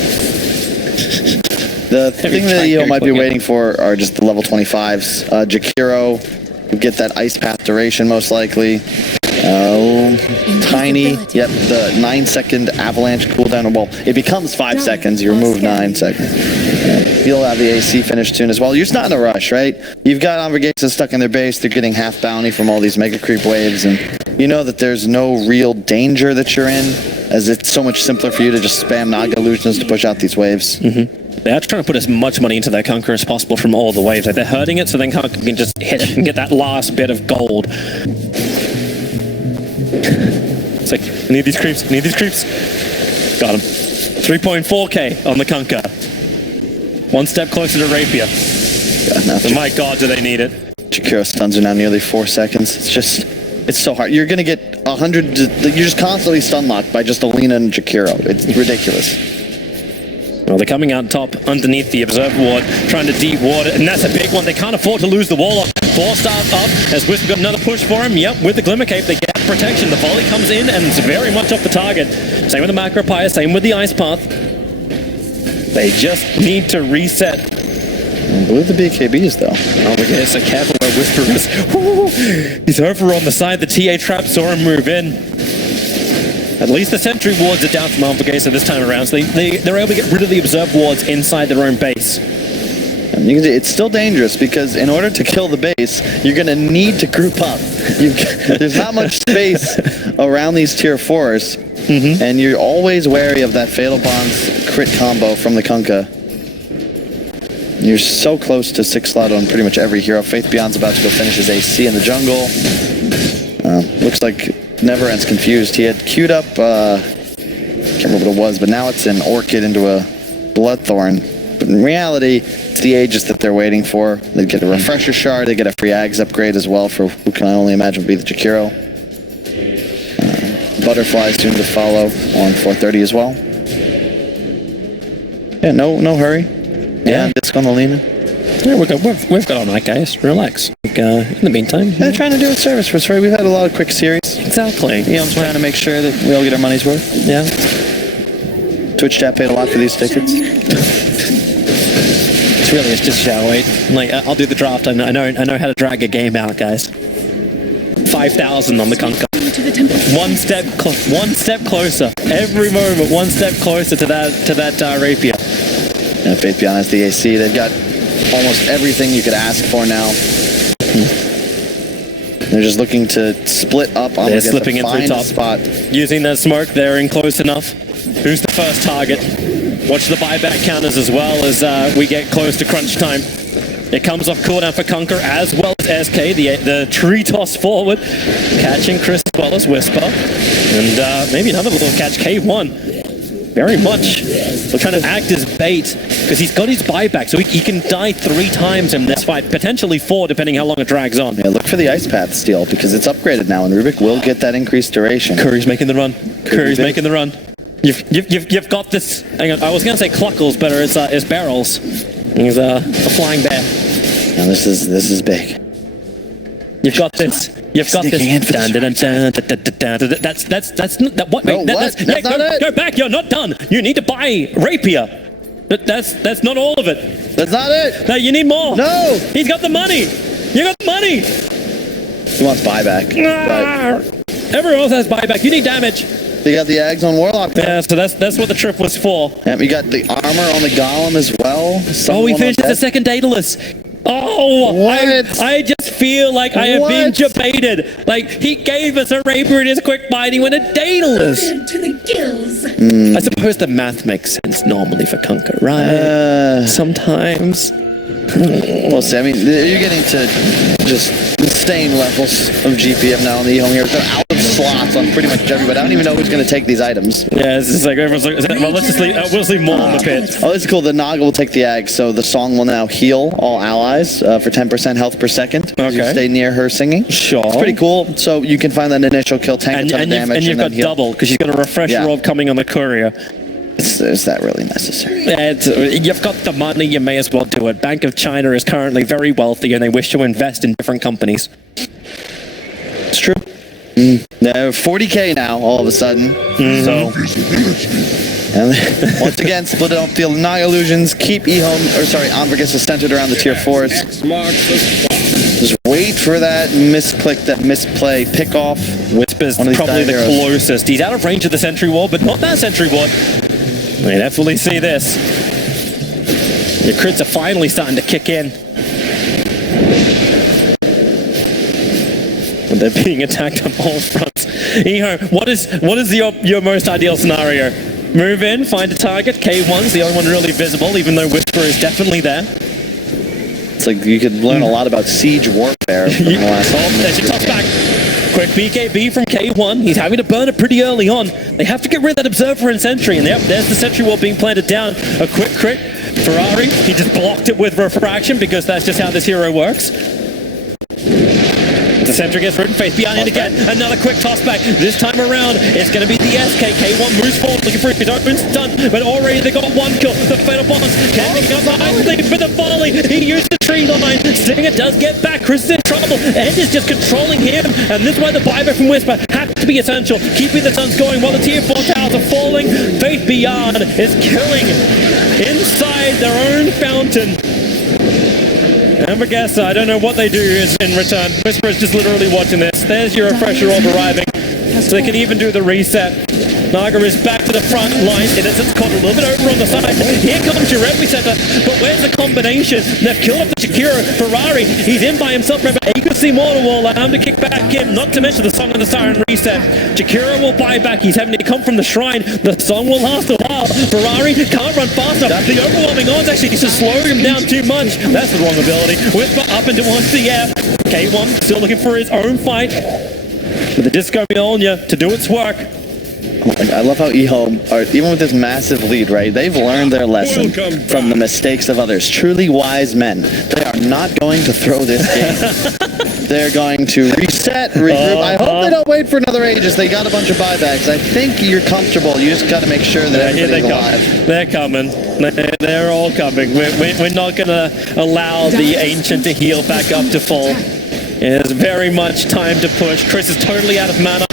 The thing that you might be waiting for are just the level 25s. Jakiro will get that ice path duration most likely. Tiny, yep, the 9-second avalanche cooldown. Well, it becomes 5 seconds. You remove 9 seconds. You'll have the AC finish soon as well. You're just not in a rush, right? You've got Anvorgesa stuck in their base. They're getting half bounty from all these mega creep waves, and you know that there's no real danger that you're in, as it's so much simpler for you to just spam Naga illusions to push out these waves. They're trying to put as much money into their Kunkka as possible from all the waves. Like, they're hurting it, so then Kunkka can just hit it and get that last bit of gold. It's like, I need these creeps, Got him. 3.4k on the Kunkka. One step closer to Rapier. My god, do they need it. Jakiro stuns are now nearly 4 seconds. It's so hard. You're going to get 100, you're just constantly stun locked by just Alina and Jakiro. It's ridiculous. Well, they're coming out top underneath the Observer Ward, trying to deep ward it, and that's a big one. They can't afford to lose the wall. 4-star up, as Wisp got another push for him. Yep, with the Glimmer Cape, they get protection. The volley comes in, and it's very much off the target. Same with the Macropire, same with the Ice Path. They just need to reset. I believe the BKBs, though. Oh, look at this. So careful where Whisper is. He's over on the side. The TA trap saw him move in. At least the sentry wards are down from Anvorgesa this time around, so they're able to get rid of the observe wards inside their own base. And you can see it's still dangerous because in order to kill the base, you're going to need to group up. There's not much space around these tier 4s, and you're always wary of that Fatal Bonds crit combo from the Kunkka. You're so close to 6 slot on pretty much every hero. Faith Beyond's about to go finish his AC in the jungle. Looks like Neverend's confused. He had queued up, can't remember what it was, but now it's an Orchid into a Bloodthorn. But in reality, it's the Aegis that they're waiting for. They get a Refresher Shard, they get a free Ags upgrade as well for who can I only imagine would be the Jakiro. Butterfly soon to follow on 430 as well. Yeah, no hurry. Yeah, disc on the Lina. Yeah, we've got all night, guys. Relax. In the meantime, they're trying to do a service for us, right? We've had a lot of quick series. Exactly. You know, I'm trying to make sure that we all get our money's worth. Yeah. Twitch chat paid a lot for these tickets. It's really just shall wait. Like I'll do the draft. I know how to drag a game out, guys. 5,000 on the Kunkka. One step closer. Every moment, one step closer to that rapier. Yeah, Faith Beyond has the AC. They've got almost everything you could ask for now. They're just looking to split up. They're slipping into the top spot. Using that smoke, they're in close enough. Who's the first target? Watch the buyback counters as well as we get close to crunch time. It comes off cooldown for Kunkka as well as SK, the tree toss forward, catching Chris as well as Whisper. And maybe another little catch, K1. Very much. We're trying to act as bait because he's got his buyback, so he can die 3 times in this fight, potentially 4 depending how long it drags on. Yeah, look for the Ice Path steal because it's upgraded now, and Rubik will get that increased duration. Curry's making the run. Curry's making the run. You've got this. Hang on, I was gonna say Cluckles, but it's Barrels. He's a flying bear. Now this is big. You've got this. You've got this. That's what? No, what? That's not it. Go back. You're not done. You need to buy Rapier. That's not all of it. That's not it. No, you need more. No. He's got the money. You got the money. He wants buyback. Everyone else has buyback. You need damage. You got the Ags on Warlock. Yeah, so that's what the trip was for. And we got the armor on the Golem as well. He finishes the second Daedalus. Oh, what? I just feel like I have been debated. Like, he gave us a Rapier in his quick bite, he went a Daedalus. To the gills. I suppose the math makes sense normally for Kunkka, right? Sometimes. We'll see. I mean, you're getting to just insane levels of GPM now on the E-Home here. They're out of slots on pretty much everybody. I don't even know who's going to take these items. Yeah, it's just like everyone's like, well, let's just leave. We'll just leave more on the pit. Oh, this is cool. The Naga will take the Ag, so the song will now heal all allies for 10% health per second. Okay. You stay near her singing. Sure. It's pretty cool. So you can find that initial kill, tank a ton of damage, and you've got double because she's got a refresher orb coming on the courier. Is that really necessary? You've got the money, you may as well do it. Bank of China is currently very wealthy and they wish to invest in different companies. It's true. They're 40k now, all of a sudden. So, and once again, split it up the Naga illusions, keep Anvorgesa centered around the tier 4s. Just wait for that misclick, that misplay, pick off. Whisper's probably the closest. He's out of range of the sentry ward, but not that sentry ward. We definitely see this. Your crits are finally starting to kick in. And they're being attacked on all fronts. Ehome, what is your most ideal scenario? Move in, find a target. K1's the only one really visible, even though Whisper is definitely there. It's like you could learn a lot about siege warfare from the last there's your toss back. Quick BKB from K1. He's having to burn it pretty early on. They have to get rid of that Observer and Sentry. And yep, there's the Sentry wall being planted down. A quick crit. Ferrari, he just blocked it with Refraction because that's just how this hero works. The Sentry gets ridden, Faith Beyond it again. Another quick toss back. This time around, it's going to be the SK. K1 moves forward, looking for his own stun, but already they got one kill. The Fatal Bonds catching up behind for the volley. He used the tree line. Stinger does get back. Chris is in trouble. End is just controlling him, and this is why the buyback from Whisper has to be essential. Keeping the Suns going while the tier 4 towers are falling. Faith Beyond is killing inside their own fountain. Anvorgesa, I don't know what they do in return. Whisper is just literally watching this. There's your refresher orb arriving. so they can even do the reset. Naga is back to the front line. Innocent's caught a little bit over on the side. Here comes your epicenter, but where's the combination? They've killed off the Shakira. Ferrari, he's in by himself. Remember, Agency Mortal will allow him to kick back in, not to mention the Song of the Siren reset. Shakira will buy back. He's having to come from the shrine. The song will last a while. Ferrari can't run fast enough. The overwhelming odds actually just slow him down too much. That's the wrong ability. Whisper up and towards the air. K1 still looking for his own fight. With the Disco Mjolnir to do its work. I love how eHome, even with this massive lead, right? They've learned their lesson from the mistakes of others. Truly wise men. They are not going to throw this game. They're going to reset, regroup. I hope they don't wait for another Aegis. They got a bunch of buybacks. I think you're comfortable. You just got to make sure that everybody's alive. They're coming. They're all coming. We're not going to allow the Ancient to heal back up to full. There's very much time to push. Chris is totally out of mana.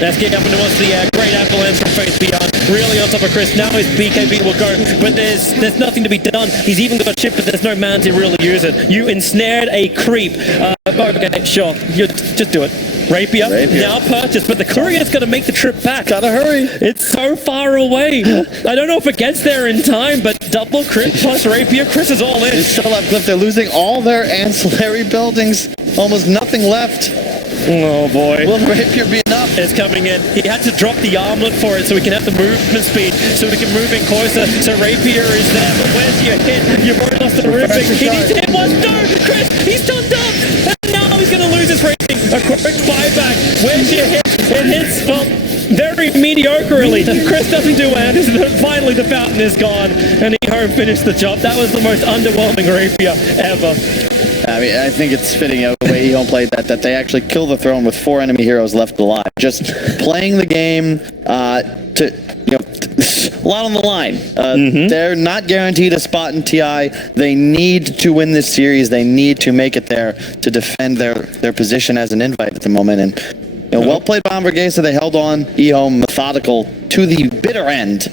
Let's get up into the air. Great avalanche from Faith Beyond. Really on top of Chris. Now his BKB will go, but there's nothing to be done. He's even got a chip, but there's no mana to really use it. You ensnared a creep. Okay, sure. You just do it. Rapier, now purchased, but the courier's going to make the trip back. Gotta hurry. It's so far away. I don't know if it gets there in time, but double crit plus Rapier. Chris is all in. They still have Cliff. They're losing all their ancillary buildings. Almost nothing left. Oh boy. Will Rapier be enough? It's coming in. He had to drop the armlet for it so he can have the movement speed, so we can move in closer. So Rapier is there, but where's your hit? You've already lost the ripping. He needs to hit one. No! Chris, he's done up! And now he's going to lose his rating. A quick buyback. Where's your hit? It hits, well, very mediocrely. Chris doesn't do anything. Finally, the fountain is gone, and eHome finished the job. That was the most underwhelming Rapier ever. I mean, I think it's fitting the way eHome played that they actually kill the throne with 4 enemy heroes left alive. Just playing the game a lot on the line. They're not guaranteed a spot in TI. They need to win this series. They need to make it there to defend their position as an invite at the moment. And well played by Anvorgesa. They held on. eHome methodical to the bitter end.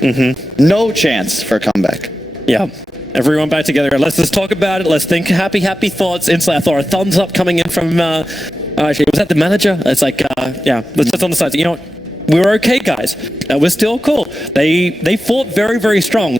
No chance for a comeback. Yeah. Everyone back together. Let's just talk about it. Let's think happy thoughts. Inside, I thought a thumbs up coming in from, actually, was that the manager? It's like, yeah, just on the side. You know what? We were okay, guys. We're still cool. They fought very, very strong.